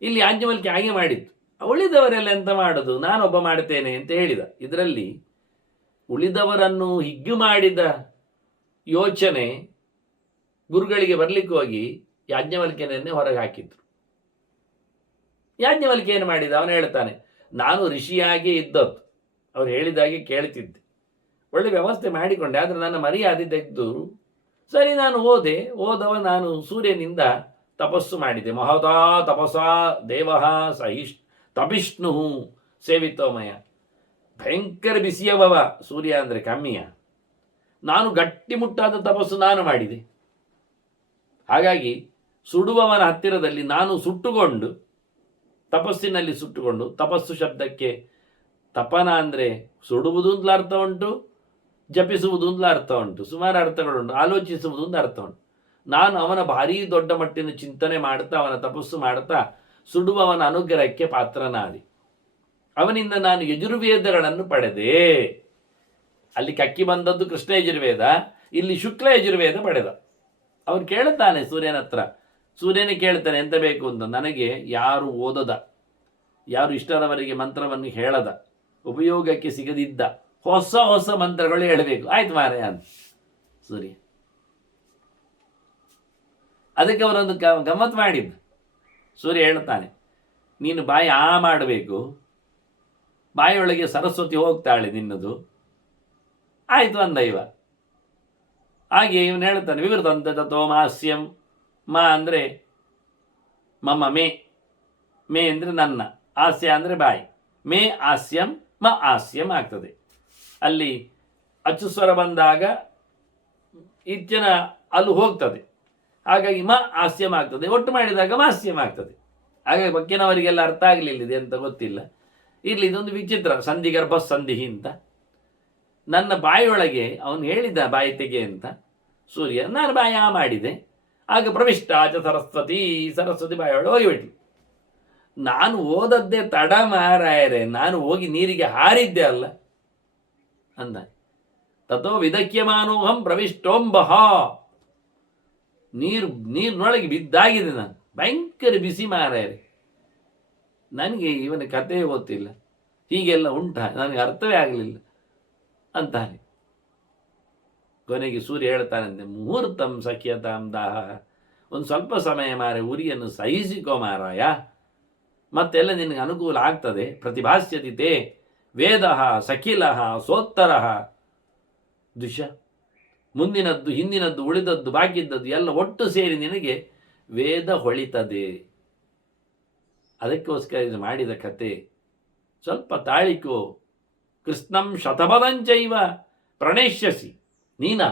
ಇಲ್ಲಿ ಯಾಜ್ಞವಲ್ಕ್ಯ ಹಾಗೆ ಮಾಡಿತ್ತು. ಉಳಿದವರೆಲ್ಲ ಎಂತ ಮಾಡೋದು, ನಾನೊಬ್ಬ ಮಾಡ್ತೇನೆ ಅಂತ ಹೇಳಿದ. ಇದರಲ್ಲಿ ಉಳಿದವರನ್ನು ಹಿಗ್ಗು ಮಾಡಿದ ಯೋಚನೆ ಗುರುಗಳಿಗೆ ಬರಲಿಕ್ಕೆ ಹೋಗಿ ಯಾಜ್ಞವಲ್ಕ್ಯನನ್ನೇ ಹೊರಗೆ ಹಾಕಿದ್ರು. ಯಾಜ್ಞವಲ್ಕ್ಯ ಏನು ಮಾಡಿದ, ಅವನು ಹೇಳ್ತಾನೆ, ನಾನು ಋಷಿಯಾಗೇ ಇದ್ದದ್ದು, ಅವ್ರು ಹೇಳಿದಾಗೆ ಕೇಳ್ತಿದ್ದೆ, ಒಳ್ಳೆ ವ್ಯವಸ್ಥೆ ಮಾಡಿಕೊಂಡೆ, ಆದರೆ ನನ್ನ ಮರ್ಯಾದೆ ತೆಗೆದು ಸರಿ ನಾನು ಓದವ ನಾನು ಸೂರ್ಯನಿಂದ ತಪಸ್ಸು ಮಾಡಿದೆ. ಮಹತಾ ತಪಸಾ ದೇವ ತಪಿಷ್ಣು ಸೇವಿತೋಮಯ. ಭಯಂಕರ ಬಿಸಿಯವವ ಸೂರ್ಯ ಅಂದರೆ ಕಮ್ಮಿಯ. ನಾನು ಗಟ್ಟಿಮುಟ್ಟಾದ ತಪಸ್ಸು ನಾನು ಮಾಡಿದೆ. ಹಾಗಾಗಿ ಸುಡುವವನ ಹತ್ತಿರದಲ್ಲಿ ನಾನು ಸುಟ್ಟುಕೊಂಡು, ತಪಸ್ಸಿನಲ್ಲಿ ಸುಟ್ಟುಕೊಂಡು, ತಪಸ್ಸು ಶಬ್ದಕ್ಕೆ ತಪನ ಅಂದರೆ ಸುಡುವುದು ಅಂತಲೂ ಅರ್ಥ ಉಂಟು, ಜಪಿಸುವುದು ಅಂತಲೂ ಅರ್ಥ ಉಂಟು, ಸುಮಾರು ಅರ್ಥಗಳುಂಟು, ಆಲೋಚಿಸುವುದು ಅಂತ ಅರ್ಥ ಉಂಟು. ನಾನು ಅವನ ಭಾರೀ ದೊಡ್ಡ ಮಟ್ಟಿನ ಚಿಂತನೆ ಮಾಡ್ತಾ, ಅವನ ತಪಸ್ಸು ಮಾಡ್ತಾ ಸುಡುವವನ ಅನುಗ್ರಹಕ್ಕೆ ಪಾತ್ರನಾದೆ. ಅವನಿಂದ ನಾನು ಯಜುರ್ವೇದಗಳನ್ನು ಪಡೆದೆ. ಅಲ್ಲಿ ಕಕ್ಕಿ ಬಂದದ್ದು ಕೃಷ್ಣ ಯಜುರ್ವೇದ, ಇಲ್ಲಿ ಶುಕ್ಲ ಯಜುರ್ವೇದ ಪಡೆದ. ಅವನು ಕೇಳುತ್ತಾನೆ ಸೂರ್ಯನ ಹತ್ರ, ಸೂರ್ಯನೇ ಕೇಳ್ತಾನೆ ಎಂತ ಬೇಕು ಅಂತ. ನನಗೆ ಯಾರು ಓದದ, ಯಾರು ಇಷ್ಟರವರೆಗೆ ಮಂತ್ರವನ್ನು ಹೇಳದ, ಉಪಯೋಗಕ್ಕೆ ಸಿಗದಿದ್ದ ಹೊಸ ಹೊಸ ಮಂತ್ರಗಳು ಹೇಳಬೇಕು. ಆಯ್ತು ಮಾರೇ ಅಂತ ಸೂರ್ಯ. ಅದಕ್ಕೆ ಅವರೊಂದು ಗಮ್ಮತ್ ಮಾಡಿದ್ದು. ಸೂರ್ಯ ಹೇಳ್ತಾನೆ, ನೀನು ಬಾಯಿ ಆ ಮಾಡಬೇಕು, ಬಾಯಿಯೊಳಗೆ ಸರಸ್ವತಿ ಹೋಗ್ತಾಳೆ ನಿನ್ನದು. ಆಯಿತು ಅಂದ ಇವ. ಹಾಗೆ ಇವನು ಹೇಳ್ತಾನೆ, ವಿವೃತಂತ ತಥೋ ಮಾಸ್ಯಂ. ಮಾ ಅಂದರೆ ಮಮ್ಮ, ಮೇ, ಮೇ ಅಂದರೆ ನನ್ನ, ಹಾಸ್ಯ ಅಂದರೆ ಬಾಯಿ, ಮೇ ಹಾಸ್ಯಂ ಮ ಹಾಸ್ಯಂ ಆಗ್ತದೆ. ಅಲ್ಲಿ ಅಚ್ಚುಸ್ವರ ಬಂದಾಗ ಇಚ್ಚಿನ ಅಲ್ಲು ಹೋಗ್ತದೆ, ಹಾಗಾಗಿ ಮ ಹಾಸ್ಯಂ ಆಗ್ತದೆ. ಒಟ್ಟು ಮಾಡಿದಾಗ ಮಾಸ್ಯಂ ಆಗ್ತದೆ. ಹಾಗಾಗಿ ಬಕ್ಕಿನವರಿಗೆಲ್ಲ ಅರ್ಥ ಆಗಲಿಲ್ಲ ಇದೆ ಅಂತ ಗೊತ್ತಿಲ್ಲ. ಇರಲಿ, ಇದೊಂದು ವಿಚಿತ್ರ ಸಂಧಿಗರ್ಭ ಸಂಧಿ ಅಂತ. ನನ್ನ ಬಾಯಿಯೊಳಗೆ ಅವನು ಹೇಳಿದ ಬಾಯಿ ತೆಗೆ ಅಂತ ಸೂರ್ಯ. ನಾನು ಬಾಯಿ ಆ ಮಾಡಿದೆ. ಆಗ ಪ್ರವಿಷ್ಟಾಚ ಸರಸ್ವತಿ, ಸರಸ್ವತಿ ಬಾಯಿಯೊಳಗೆ ಹೋಗಿಬಿಟ್ಲು. ನಾನು ಓದದ್ದೇ ತಡ ಮಾರಾಯರೆ, ನಾನು ಹೋಗಿ ನೀರಿಗೆ ಹಾರಿದ್ದೆ ಅಲ್ಲ ಅಂದ. ತಥೋ ವಿದಕ್ಯಮಾನೋಹಂ ಪ್ರವಿಷ್ಟೋಂಬಹ. ನೀರಿನೊಳಗೆ ಬಿದ್ದಾಗಿದೆ ನಾನು, ಭಯಂಕರ ಬಿಸಿ ಮಾರಾಯರೆ. ನನಗೆ ಇವನ ಕಥೆ ಗೊತ್ತಿಲ್ಲ, ಹೀಗೆಲ್ಲ ಉಂಟ, ನನಗೆ ಅರ್ಥವೇ ಆಗಲಿಲ್ಲ ಅಂತಾನೆ. ಕೊನೆಗೆ ಸೂರ್ಯ ಹೇಳ್ತಾನಂತೆ, ಮುಹೂರ್ತಂ ಸಖ್ಯತಾಂ ದಾಹ. ಒಂದು ಸ್ವಲ್ಪ ಸಮಯ ಮಾರ, ಉರಿಯನ್ನು ಸಹಿಸಿಕೋ ಮಾರಾಯ, ಮತ್ತೆಲ್ಲ ನಿನಗೆ ಅನುಕೂಲ ಆಗ್ತದೆ. ಪ್ರತಿಭಾಸ್ಯತಿ ತೇ ವೇದ ಸಖಿಲ ಸೋತ್ತರ ದುಷ. ಮುಂದಿನದ್ದು, ಹಿಂದಿನದ್ದು, ಉಳಿದದ್ದು, ಬಾಕಿದ್ದದ್ದು ಎಲ್ಲ ಒಟ್ಟು ಸೇರಿ ನಿನಗೆ ವೇದ ಹೊಳಿತದೆ. ಅದಕ್ಕೋಸ್ಕರ ಇದು ಮಾಡಿದ ಕತೆ. ಸ್ವಲ್ಪ ತಾಳಿಕೋ. ಕೃಷ್ಣಂ ಶತಪದಂಚೈವ ಪ್ರಣೇಷ್ಯಸಿ. ನೀನ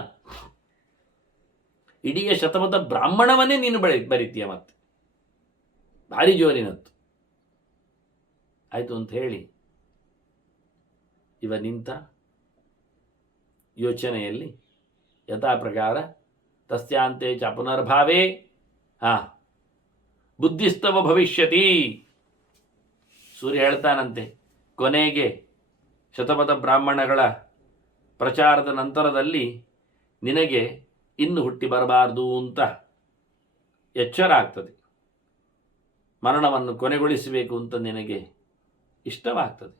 ಇಡೀ ಶತಪಥ ಬ್ರಾಹ್ಮಣವನ್ನೇ ನೀನು ಬರಿತೀಯ, ಮತ್ತೆ ಭಾರಿ ಜೋರಿನತ್ತು. ಆಯಿತು ಅಂತ ಹೇಳಿ ಇವ ನಿಂತ ಯೋಚನೆಯಲ್ಲಿ ಯಥಾ ಪ್ರಕಾರ ತಸ್ಯಾಂತೆ ಚ ಪುನರ್ಭಾವೇ ಬುದ್ಧಿಸ್ತವ ಭವಿಷ್ಯತಿ. ಸೂರ್ಯ ಹೇಳ್ತಾನಂತೆ, ಕೊನೆಗೆ ಶತಪಥ ಬ್ರಾಹ್ಮಣಗಳ ಪ್ರಚಾರದ ನಂತರದಲ್ಲಿ ನಿನಗೆ ಇನ್ನು ಹುಟ್ಟಿ ಬರಬಾರ್ದು ಅಂತ ಎಚ್ಚರ ಆಗ್ತದೆ. ಮರಣವನ್ನು ಕೊನೆಗೊಳಿಸಬೇಕು ಅಂತ ನಿನಗೆ ಇಷ್ಟವಾಗ್ತದೆ.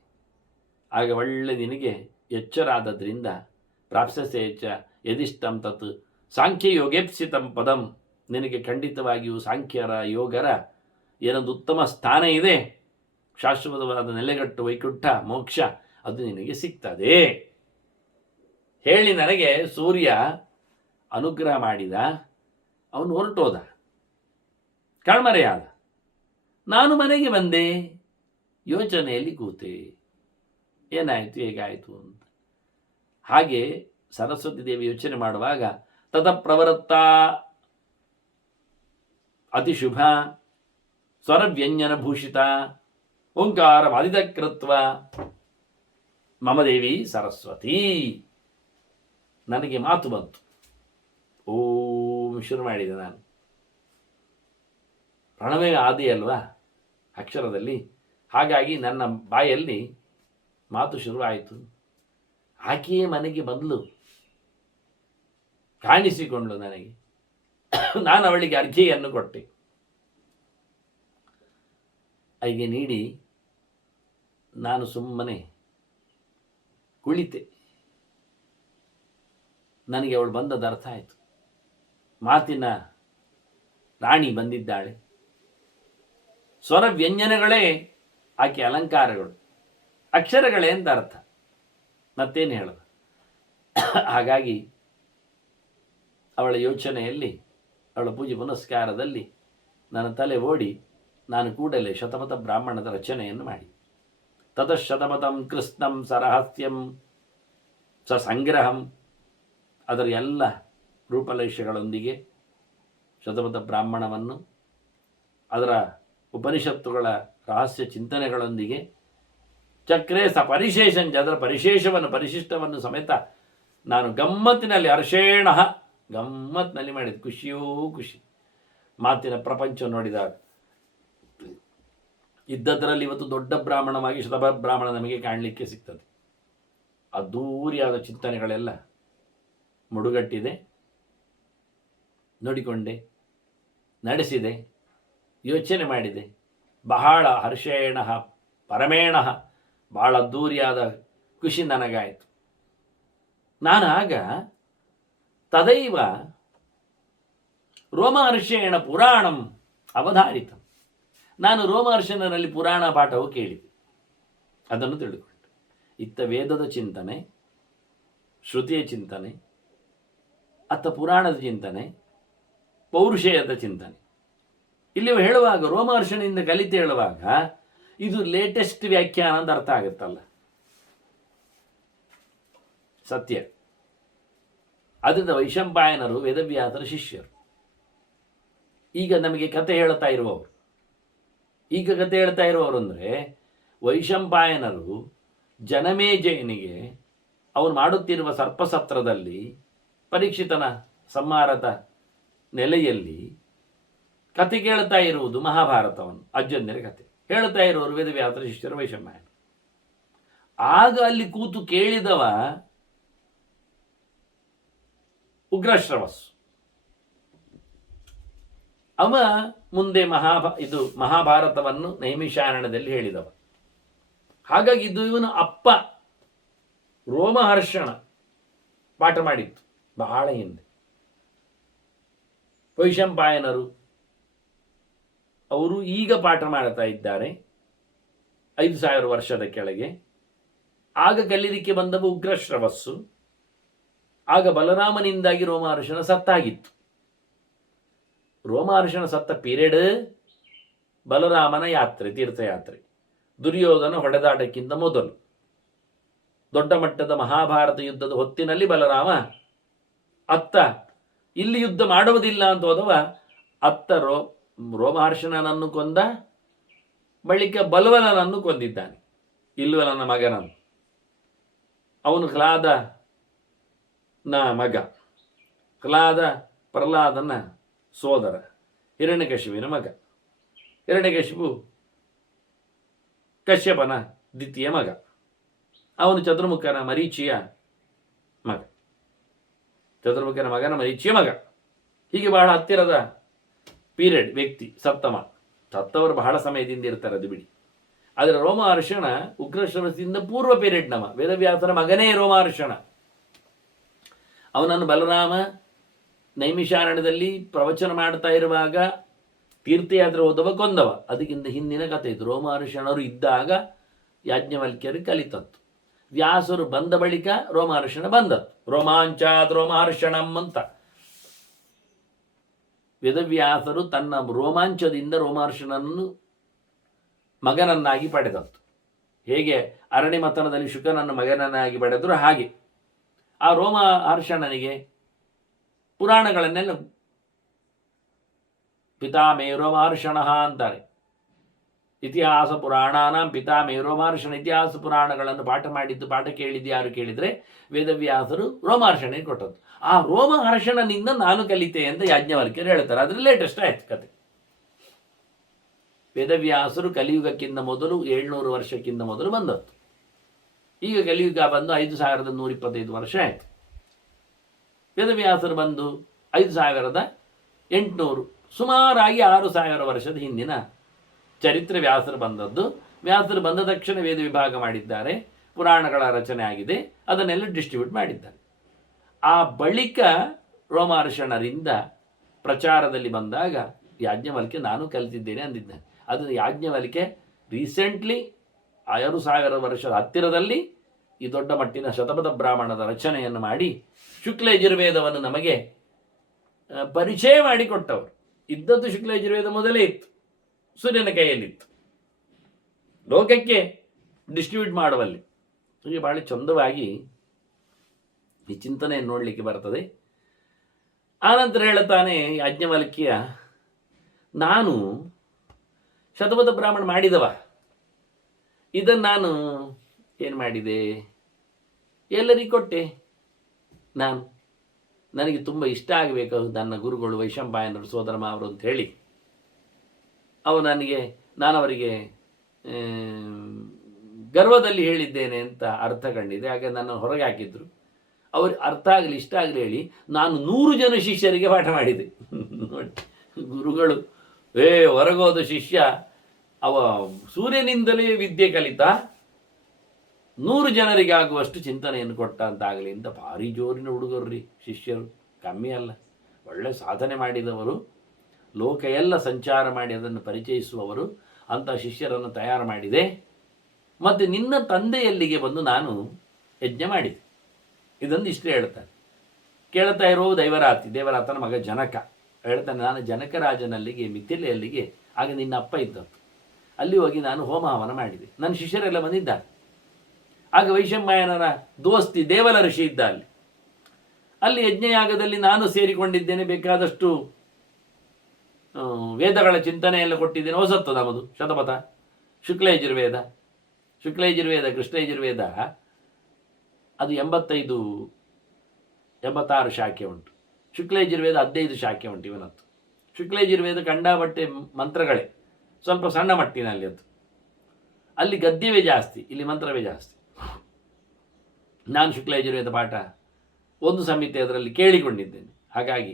ಆಗ ಒಳ್ಳೆ ನಿನಗೆ ಎಚ್ಚರ ಆದದ್ರಿಂದ ಪ್ರಾಪ್ಸ್ಯಸೇಚ ಯದಿಷ್ಟಂ ತತ್ ಸಾಂಖ್ಯಯೋಗೇಪ್ಸಿತಂ ಪದಂ. ನಿನಗೆ ಖಂಡಿತವಾಗಿಯೂ ಸಾಂಖ್ಯರ ಯೋಗರ ಏನೊಂದು ಉತ್ತಮ ಸ್ಥಾನ ಇದೆ, ಶಾಶ್ವತವಾದ ನೆಲೆಗಟ್ಟು ವೈಕುಂಠ ಮೋಕ್ಷ, ಅದು ನಿನಗೆ ಸಿಗ್ತದೆ ಹೇಳಿ ನನಗೆ ಸೂರ್ಯ ಅನುಗ್ರಹ ಮಾಡಿದ. ಅವನು ಹೊರಟೋದ, ಕಣ್ಮರೆಯಾದ. ನಾನು ಮನೆಗೆ ಬಂದೆ, ಯೋಚನೆಯಲ್ಲಿ ಕೂತೆ, ಏನಾಯಿತು ಹೇಗಾಯಿತು ಅಂತ. ಹಾಗೆ ಸರಸ್ವತಿ ದೇವಿ ಯೋಚನೆ ಮಾಡುವಾಗ ತತಃಪ್ರವೃತ್ತ ಅತಿಶುಭ ಸ್ವರವ್ಯಂಜನ ಭೂಷಿತ ಓಂಕಾರ ಮಾದಿತಕೃತ್ವ ಮಮ ದೇವಿ ಸರಸ್ವತಿ. ನನಗೆ ಮಾತು ಬಂತು. ಓಂ ಶುರು ಮಾಡಿದೆ ನಾನು. ಪ್ರಣವೇ ಆದಿ ಅಲ್ವಾ ಅಕ್ಷರದಲ್ಲಿ, ಹಾಗಾಗಿ ನನ್ನ ಬಾಯಲ್ಲಿ ಮಾತು ಶುರುವಾಯಿತು. ಆಕೆಯೇ ಮನೆಗೆ ಬಂದಳು, ಕಾಣಿಸಿಕೊಂಡ್ಳು ನನಗೆ. ನಾನು ಅವಳಿಗೆ ಅರ್ಘ್ಯೆಯನ್ನು ಕೊಟ್ಟೆ. ಅಯ್ಗೆ ನೀಡಿ ನಾನು ಸುಮ್ಮನೆ ಕುಳಿತೆ. ನನಗೆ ಅವಳು ಬಂದದ್ದು ಅರ್ಥ ಆಯಿತು. ಮಾತಿನ ರಾಣಿ ಬಂದಿದ್ದಾಳೆ. ಸ್ವರ ವ್ಯಂಜನಗಳೇ ಆಕೆ ಅಲಂಕಾರಗಳು, ಅಕ್ಷರಗಳೇ ಅಂತ ಅರ್ಥ, ಮತ್ತೇನು ಹೇಳೋದು. ಹಾಗಾಗಿ ಅವಳ ಯೋಚನೆಯಲ್ಲಿ, ಅವಳ ಪೂಜೆ ಪುನಸ್ಕಾರದಲ್ಲಿ ನನ್ನ ತಲೆ ಓಡಿ ನಾನು ಕೂಡಲೇ ಶತಪಥ ಬ್ರಾಹ್ಮಣದ ರಚನೆಯನ್ನು ಮಾಡಿ ತತಃಶತಪಥಂ ಕೃಷ್ಣಂ ಸರಹಸ್ಯಂ ಸ ಸಂಗ್ರಹಂ, ಅದರ ಎಲ್ಲ ರೂಪಲೇಶಗಳೊಂದಿಗೆ ಶತಪಥ ಬ್ರಾಹ್ಮಣವನ್ನು ಅದರ ಉಪನಿಷತ್ತುಗಳ ರಹಸ್ಯ ಚಿಂತನೆಗಳೊಂದಿಗೆ ಚಕ್ರೇ ಸ ಪರಿಶೇಷಂಚ, ಅದರ ಪರಿಶೇಷವನ್ನು ಪರಿಶಿಷ್ಟವನ್ನು ಸಮೇತ ನಾನು ಗಮ್ಮತ್ತಿನಲ್ಲಿ ಹರ್ಷೇಣ ಗಮ್ಮತ್ತಿನಲ್ಲಿ ಮಾಡಿದ್ದು. ಖುಷಿಯೋ ಖುಷಿ. ಮಾತಿನ ಪ್ರಪಂಚ ನೋಡಿದಾಗ ಇದ್ದದರಲ್ಲಿ ಇವತ್ತು ದೊಡ್ಡ ಬ್ರಾಹ್ಮಣವಾಗಿ ಶತಪಥ ಬ್ರಾಹ್ಮಣ ನಮಗೆ ಕಾಣಲಿಕ್ಕೆ ಸಿಗ್ತದೆ. ಅದ್ಧೂರಿಯಾದ ಚಿಂತನೆಗಳೆಲ್ಲ ಮುಡುಗಟ್ಟಿದೆ, ನೋಡಿಕೊಂಡೆ, ನಡೆಸಿದೆ, ಯೋಚನೆ ಮಾಡಿದೆ. ಬಹಳ ಹರ್ಷೇಣ ಪರಮೇಣ, ಬಹಳ ಅದ್ಧೂರಿಯಾದ ಖುಷಿ ನನಗಾಯಿತು. ನಾನು ಆಗ ತದೈವ ರೋಮಹರ್ಷೇಣ ಪುರಾಣಂ ಅವಧಾರಿತ, ನಾನು ರೋಮಹರ್ಷನಲ್ಲಿ ಪುರಾಣ ಪಾಠವು ಕೇಳಿದೆ, ಅದನ್ನು ತಿಳಿದುಕೊಂಡೆ. ಇತ್ತ ವೇದದ ಚಿಂತನೆ, ಶ್ರುತಿಯ ಚಿಂತನೆ, ಅತ್ತ ಪುರಾಣದ ಚಿಂತನೆ, ಪೌರುಷೇಯದ ಚಿಂತನೆ. ಇಲ್ಲಿ ಹೇಳುವಾಗ ರೋಮಹರ್ಷನಿಂದ ಕಲಿತು ಹೇಳುವಾಗ ಇದು ಲೇಟೆಸ್ಟ್ ವ್ಯಾಖ್ಯಾನ ಅಂತ ಅರ್ಥ ಆಗುತ್ತಲ್ಲ, ಸತ್ಯ. ಅದರಿಂದ ವೈಶಂಪಾಯನರು ವೇದವ್ಯಾಸರ ಶಿಷ್ಯರು. ಈಗ ನಮಗೆ ಕತೆ ಹೇಳ್ತಾ ಇರುವವರು, ಅಂದರೆ ವೈಶಂಪಾಯನರು ಜನಮೇಜಯನಿಗೆ ಅವನು ಮಾಡುತ್ತಿರುವ ಸರ್ಪಸತ್ರದಲ್ಲಿ ಪರೀಕ್ಷಿತನ ಸಂಹಾರದ ನೆಲೆಯಲ್ಲಿ ಕತೆ ಕೇಳ್ತಾ ಇರುವುದು ಮಹಾಭಾರತವನ್ನು, ಅಜ್ಜಂದಿರ ಕತೆ ಹೇಳ್ತಾ ಇರುವರು ವೇದವ್ಯಾಸರ ಶಿಷ್ಯರು ವೈಶಂಪಾಯನ. ಆಗ ಅಲ್ಲಿ ಕೂತು ಕೇಳಿದವ ಉಗ್ರಶ್ರವಸ್ಸು. ಅವ ಮುಂದೆ ಮಹಾಭಾರತವನ್ನು ನೈಮಿಷಾರಣ್ಯದಲ್ಲಿ ಹೇಳಿದವ. ಹಾಗಾಗಿ ಇದು ಇವನು ಅಪ್ಪ ರೋಮಹರ್ಷಣ ಪಾಠ ಮಾಡಿತ್ತು ಬಹಳ ಹಿಂದೆ. ವೈಶಂಪಾಯನರು ಅವರು ಈಗ ಪಾಠ ಮಾಡ್ತಾ ಇದ್ದಾರೆ, 5000 ವರ್ಷದ ಕೆಳಗೆ. ಆಗ ಕಲೀಲಿಕ್ಕೆ ಬಂದವ ಉಗ್ರಶ್ರವಸ್ಸು. ಆಗ ಬಲರಾಮನಿಂದಾಗಿ ರೋಮಹರ್ಷಣ ಸತ್ತಾಗಿತ್ತು. ರೋಮಹರ್ಷಣ ಸತ್ತ ಪೀರಿಯಡ್ ಬಲರಾಮನ ಯಾತ್ರೆ, ತೀರ್ಥಯಾತ್ರೆ, ದುರ್ಯೋಧನ ಹೊಡೆದಾಟಕ್ಕಿಂತ ಮೊದಲು. ದೊಡ್ಡ ಮಟ್ಟದ ಮಹಾಭಾರತ ಯುದ್ಧದ ಹೊತ್ತಿನಲ್ಲಿ ಬಲರಾಮ ಅತ್ತ ಇಲ್ಲಿ ಯುದ್ಧ ಮಾಡುವುದಿಲ್ಲ ಅಂತ ಹೋದವ ಅತ್ತ ರೋಮಹರ್ಷಣನನ್ನು ಕೊಂದ, ಬಳಿಕ ಬಲ್ವನನ್ನು ಕೊಂದಿದ್ದಾನೆ, ಇಲ್ವಲನ ಮಗನನ್ನು. ಅವನು ಕ್ಲಾದನ ಮಗ, ಕ್ಲಾದ ಪ್ರಹ್ಲಾದನ ಸೋದರ, ಹಿರಣ್ಯಕಶಿಪುವಿನ ಮಗ. ಹಿರಣ್ಯಕಶಿಪು ಕಶ್ಯಪನ ದ್ವಿತೀಯ ಮಗ, ಅವನು ಚತುರ್ಮುಖನ ಮರೀಚಿಯ ಮಗ, ಚತುರ್ಮುಖನ ಮಗನ ಮರೀಚಿಯ ಮಗ. ಹೀಗೆ ಬಹಳ ಹತ್ತಿರದ ಪೀರಿಯಡ್ ವ್ಯಕ್ತಿ. ಸತ್ತವರು ಬಹಳ ಸಮಯದಿಂದ ಇರ್ತಾರೆ, ಅದು ಬಿಡಿ. ಆದರೆ ರೋಮಹರ್ಷಣ ಉಗ್ರಶ್ರವಸ್ಸಿಂದ ಪೂರ್ವ ಪೀರಿಯಡ್ನವ, ವೇದವ್ಯಾಸರ ಮಗನೇ ರೋಮಹರ್ಷಣ. ಅವನನ್ನು ಬಲರಾಮ ನೈಮಿಷಾರಣ್ಯದಲ್ಲಿ ಪ್ರವಚನ ಮಾಡ್ತಾ ಇರುವಾಗ ತೀರ್ಥಯಾತ್ರೆ ಹೋದವ ಕೊಂದವ. ಅದಕ್ಕಿಂತ ಹಿಂದಿನ ಕಥೆ ಇದು. ರೋಮಹರ್ಷಣರು ಇದ್ದಾಗ ಯಾಜ್ಞವಲ್ಕ್ಯರು ಕಲಿತತ್ತು. ವ್ಯಾಸರು ಬಂದ ಬಳಿಕ ರೋಮಹರ್ಷಣ ಬಂದದ್ದು. ರೋಮಾಂಚಾತ್ ರೋಮಹರ್ಷಣಂ ಅಂತ ವೇದವ್ಯಾಸರು ತನ್ನ ರೋಮಾಂಚದಿಂದ ರೋಮಹರ್ಷಣನನ್ನು ಮಗನನ್ನಾಗಿ ಪಡೆದದ್ದು. ಹೇಗೆ ಅರಣ್ಯಮಥನದಲ್ಲಿ ಶುಕನನ್ನು ಮಗನನ್ನಾಗಿ ಪಡೆದರು, ಹಾಗೆ ಆ ರೋಮಹರ್ಷಣನಿಗೆ ಪುರಾಣಗಳನ್ನೆಲ್ಲ ಪಿತಾಮೇ ರೋಮಹರ್ಷಣ ಅಂತಾರೆ. ಇತಿಹಾಸ ಪುರಾಣಾನಾಂ ಪಿತಾಮೇ ರೋಮಹರ್ಷಣ. ಇತಿಹಾಸ ಪುರಾಣಗಳನ್ನು ಪಾಠ ಕೇಳಿದ್ದು ಯಾರು ಕೇಳಿದರೆ ವೇದವ್ಯಾಸರು ರೋಮಹರ್ಷಣಿಗೆ ಕೊಟ್ಟದ್ದು. ಆ ರೋಮಹರ್ಷಣನಿಂದ ನಾನು ಕಲಿತೆ ಅಂತ ಯಾಜ್ಞವಲ್ಕ್ಯರು ಹೇಳ್ತಾರೆ. ಅದ್ರ ಲೇಟೆಸ್ಟ್ ಆಯ್ತು ಕತೆ. ವೇದವ್ಯಾಸರು ಕಲಿಯುಗಕ್ಕಿಂತ ಮೊದಲು 700 ವರ್ಷಕ್ಕಿಂತ ಮೊದಲು ಬಂದದ್ದು. ಈಗ ಕಲಿಯುಗ ಬಂದು 5125 ವರ್ಷ ಆಯಿತು. ವೇದವ್ಯಾಸರು ಬಂದು 5800, ಸುಮಾರಾಗಿ 6000 ವರ್ಷದ ಹಿಂದಿನ ಚರಿತ್ರೆ ವ್ಯಾಸರು ಬಂದದ್ದು. ವ್ಯಾಸರು ಬಂದ ತಕ್ಷಣ ವೇದ ವಿಭಾಗ ಮಾಡಿದ್ದಾರೆ, ಪುರಾಣಗಳ ರಚನೆ ಆಗಿದೆ, ಅದನ್ನೆಲ್ಲ ಡಿಸ್ಟ್ರಿಬ್ಯೂಟ್ ಮಾಡಿದ್ದಾರೆ. ಆ ಬಳಿಕ ರೋಮಹರ್ಷಣರಿಂದ ಪ್ರಚಾರದಲ್ಲಿ ಬಂದಾಗ ಯಾಜ್ಞವಲ್ಕ್ಯ ನಾನು ಕಲಿತಿದ್ದೇನೆ ಅಂದಿದ್ದಾನೆ. ಅದನ್ನು ಯಾಜ್ಞವಲ್ಕ್ಯ ರೀಸೆಂಟ್ಲಿ 6000 ವರ್ಷದ ಹತ್ತಿರದಲ್ಲಿ ಈ ದೊಡ್ಡ ಮಟ್ಟಿನ ಶತಪಥ ಬ್ರಾಹ್ಮಣದ ರಚನೆಯನ್ನು ಮಾಡಿ ಶುಕ್ಲ ಯಜುರ್ವೇದವನ್ನು ನಮಗೆ ಪರಿಚಯ ಮಾಡಿಕೊಟ್ಟವರು. ಇದ್ದದ್ದು ಶುಕ್ಲ ಯಜುರ್ವೇದ ಮೊದಲೇ ಇತ್ತು, ಸೂರ್ಯನ ಕೈಯಲ್ಲಿತ್ತು, ಲೋಕಕ್ಕೆ ಡಿಸ್ಟ್ರಿಬ್ಯೂಟ್ ಮಾಡುವಲ್ಲಿ. ಹೀಗೆ ಬಹಳ ಚಂದವಾಗಿ ಈ ಚಿಂತನೆಯನ್ನು ನೋಡಲಿಕ್ಕೆ ಬರ್ತದೆ. ಆನಂತರ ಹೇಳುತ್ತಾನೆ ಯಾಜ್ಞವಲ್ಕ್ಯ, ನಾನು ಶತಪಥ ಬ್ರಾಹ್ಮಣ ಮಾಡಿದವ, ಇದನ್ನು ನಾನು ಏನು ಮಾಡಿದೆ, ಎಲ್ಲರಿಗೂ ಕೊಟ್ಟೆ. ನನಗೆ ತುಂಬ ಇಷ್ಟ ಆಗಬೇಕು ನನ್ನ ಗುರುಗಳು ವೈಶಂಪಾಯನರು ಸೋದರ ಮಾವರು ಅಂತ ಹೇಳಿ ನಾನು ಅವರಿಗೆ ಗರ್ವದಲ್ಲಿ ಹೇಳಿದ್ದೇನೆ ಅಂತ ಅರ್ಥ ಕಂಡಿದೆ. ಹಾಗೆ ನನ್ನನ್ನು ಹೊರಗೆ ಹಾಕಿದ್ರು. ಅವ್ರು ಅರ್ಥ ಆಗಲಿ ಇಷ್ಟ ಆಗಲಿ ಹೇಳಿ ನಾನು 100 ಜನ ಶಿಷ್ಯರಿಗೆ ಪಾಠ ಮಾಡಿದೆ. ನೋಡಿ, ಗುರುಗಳು ಹೊರಗೋದ ಶಿಷ್ಯ ಅವ ಸೂರ್ಯನಿಂದಲೇ ವಿದ್ಯೆ ಕಲಿತ 100 ಜನರಿಗೆ ಆಗುವಷ್ಟು ಚಿಂತನೆಯನ್ನು ಕೊಟ್ಟ ಅಂತಾಗಲಿ ಅಂತ ಭಾರಿ ಜೋರಿನ ಹುಡುಗರು ಶಿಷ್ಯರು, ಕಮ್ಮಿ ಅಲ್ಲ. ಒಳ್ಳೆ ಸಾಧನೆ ಮಾಡಿದವರು, ಲೋಕ ಎಲ್ಲ ಸಂಚಾರ ಮಾಡಿ ಅದನ್ನು ಪರಿಚಯಿಸುವವರು, ಅಂಥ ಶಿಷ್ಯರನ್ನು ತಯಾರು ಮಾಡಿದೆ. ಮತ್ತು ನಿನ್ನ ತಂದೆಯಲ್ಲಿಗೆ ಬಂದು ನಾನು ಯಜ್ಞ ಮಾಡಿದೆ. ಇದೊಂದು ಇಷ್ಟೇ ಹೇಳ್ತಾನೆ. ಕೇಳ್ತಾ ಇರೋ ದೇವರಾತನ ಮಗ ಜನಕ ಹೇಳ್ತಾನೆ, ನಾನು ಜನಕರಾಜನಲ್ಲಿಗೆ ಮಿಥಿಲೆಯಲ್ಲಿಗೆ ಆಗ ನಿನ್ನ ಅಪ್ಪ ಇದ್ದದ್ದು, ಅಲ್ಲಿ ಹೋಗಿ ನಾನು ಹೋಮ ಹವನ ಮಾಡಿದೆ. ನನ್ನ ಶಿಷ್ಯರೆಲ್ಲ ಬಂದಿದ್ದಾರೆ. ಆಗ ವೈಶಂಪಾಯನರ ದೋಸ್ತಿ ದೇವಲ ಋಷಿ ಇದ್ದ ಅಲ್ಲಿ ಯಜ್ಞಯಾಗದಲ್ಲಿ ನಾನು ಸೇರಿಕೊಂಡಿದ್ದೇನೆ. ಬೇಕಾದಷ್ಟು ವೇದಗಳ ಚಿಂತನೆಯೆಲ್ಲ ಕೊಟ್ಟಿದ್ದೇನೆ. ಹೊಸತ್ತು ನಮ್ಮದು ಶತಪಥ, ಶುಕ್ಲಯಜುರ್ವೇದ, ಕೃಷ್ಣಯಜುರ್ವೇದ ಅದು 86 ಶಾಖೆ ಉಂಟು. ಶುಕ್ಲಯಜುರ್ವೇದ 15 ಶಾಖೆ ಉಂಟು ಇವನತ್ತು. ಶುಕ್ಲಯಜುರ್ವೇದ ಕಂಡಾಬಟ್ಟೆ ಮಂತ್ರಗಳೇ, ಸ್ವಲ್ಪ ಸಣ್ಣ ಮಟ್ಟಿನಲ್ಲಿ ಅದು. ಅಲ್ಲಿ ಗದ್ಯವೇ ಜಾಸ್ತಿ, ಇಲ್ಲಿ ಮಂತ್ರವೇ ಜಾಸ್ತಿ. ನಾನು ಶುಕ್ಲಯಜುರ್ವೇದ ಪಾಠ ಒಂದು ಸಮಿತಿ ಅದರಲ್ಲಿ ಕೇಳಿಕೊಂಡಿದ್ದೇನೆ. ಹಾಗಾಗಿ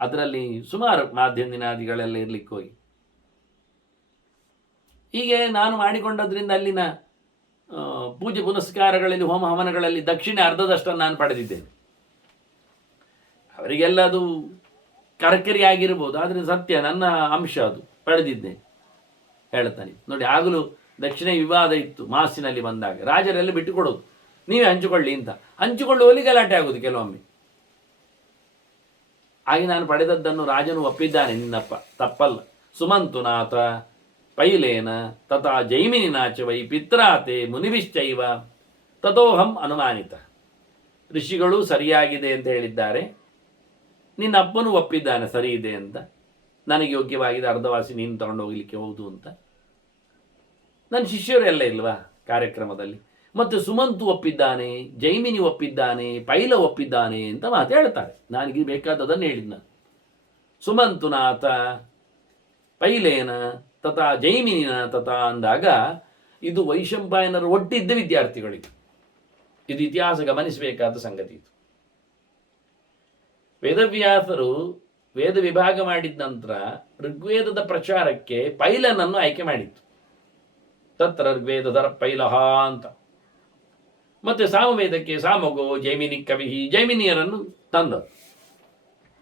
ಅದರಲ್ಲಿ ಸುಮಾರು ಮಾಧ್ಯಮ ದಿನಾದಿಗಳೆಲ್ಲ ಇರಲಿಕ್ಕೆ ಹೋಗಿ ಹೀಗೆ ನಾನು ಮಾಡಿಕೊಂಡದ್ರಿಂದ ಅಲ್ಲಿನ ಪೂಜೆ ಪುನಸ್ಕಾರಗಳಲ್ಲಿ, ಹೋಮ ಹವನಗಳಲ್ಲಿ ದಕ್ಷಿಣೆ ಅರ್ಧದಷ್ಟನ್ನು ನಾನು ಪಡೆದಿದ್ದೇನೆ. ಅವರಿಗೆಲ್ಲ ಅದು ಕರ್ಕರಿ ಆಗಿರ್ಬೋದು, ಆದರೆ ಸತ್ಯ ನನ್ನ ಅಂಶ ಅದು ಪಡೆದಿದ್ದೇನೆ ಹೇಳ್ತಾನೆ. ನೋಡಿ, ಆಗಲೂ ದಕ್ಷಿಣ ವಿವಾದ ಇತ್ತು ಮಾಸಿನಲ್ಲಿ ಬಂದಾಗ. ರಾಜರೆಲ್ಲ ಬಿಟ್ಟುಕೊಡೋದು, ನೀವೇ ಹಂಚಿಕೊಳ್ಳಿ ಅಂತ. ಹಂಚಿಕೊಳ್ಳುವಲ್ಲಿ ಗಲಾಟೆ ಆಗೋದು ಕೆಲವೊಮ್ಮೆ. ಹಾಗೆ ನಾನು ಪಡೆದದ್ದನ್ನು ರಾಜನು ಒಪ್ಪಿದ್ದಾನೆ, ನಿನ್ನಪ್ಪ ತಪ್ಪಲ್ಲ. ಸುಮಂತುನಾಥ ಪೈಲೇನ ತಥಾ ಜೈಮಿನಿನಾಚ ವೈ ಪಿತ್ರಾತೆ ಮುನಿವಿಶ್ಚೈವ ತಥೋಹಂ ಅನುಮಾನಿತ. ಋಷಿಗಳು ಸರಿಯಾಗಿದೆ ಅಂತ ಹೇಳಿದ್ದಾರೆ, ನಿನ್ನ ಅಪ್ಪನು ಒಪ್ಪಿದ್ದಾನೆ ಸರಿ ಇದೆ ಅಂತ. ನನಗೆ ಯೋಗ್ಯವಾಗಿದೆ ಅರ್ಧವಾಸಿ ನೀನು ತಗೊಂಡು ಹೋಗಲಿಕ್ಕೆ ಹೌದು ಅಂತ. ನನ್ನ ಶಿಷ್ಯರು ಎಲ್ಲ ಇಲ್ವಾ ಕಾರ್ಯಕ್ರಮದಲ್ಲಿ. ಮತ್ತು ಸುಮಂತು ಒಪ್ಪಿದ್ದಾನೆ, ಜೈಮಿನಿ ಒಪ್ಪಿದ್ದಾನೆ, ಪೈಲ ಒಪ್ಪಿದ್ದಾನೆ ಅಂತ ಮಾತು ಹೇಳ್ತಾರೆ. ನನಗೆ ಬೇಕಾದದನ್ನು ಹೇಳಿದ್ನ. ಸುಮಂತುನಾಥ ಪೈಲೇನ ತಥಾ ಜೈಮಿನಿನ ತಥಾ ಅಂದಾಗ ಇದು ವೈಶಂಪಾಯನರು ಒಟ್ಟಿದ್ದ ವಿದ್ಯಾರ್ಥಿಗಳಿಗೆ. ಇದು ಇತಿಹಾಸ ಗಮನಿಸಬೇಕಾದ ಸಂಗತಿ. ಇದು ವೇದವ್ಯಾಸರು ವೇದ ವಿಭಾಗ ಮಾಡಿದ ನಂತರ ಋಗ್ವೇದದ ಪ್ರಚಾರಕ್ಕೆ ಪೈಲನನ್ನು ಆಯ್ಕೆ ಮಾಡಿತ್ತು. ತತ್ರ ಋಗ್ವೇದದ ಪೈಲಹ ಅಂತ. ಮತ್ತೆ ಸಾಮವೇದಕ್ಕೆ ಸಾಮಗೋ ಜೈಮಿನಿ ಕವಿಹಿ, ಜೈಮಿನಿಯರನ್ನು ತಂದದ್ದು.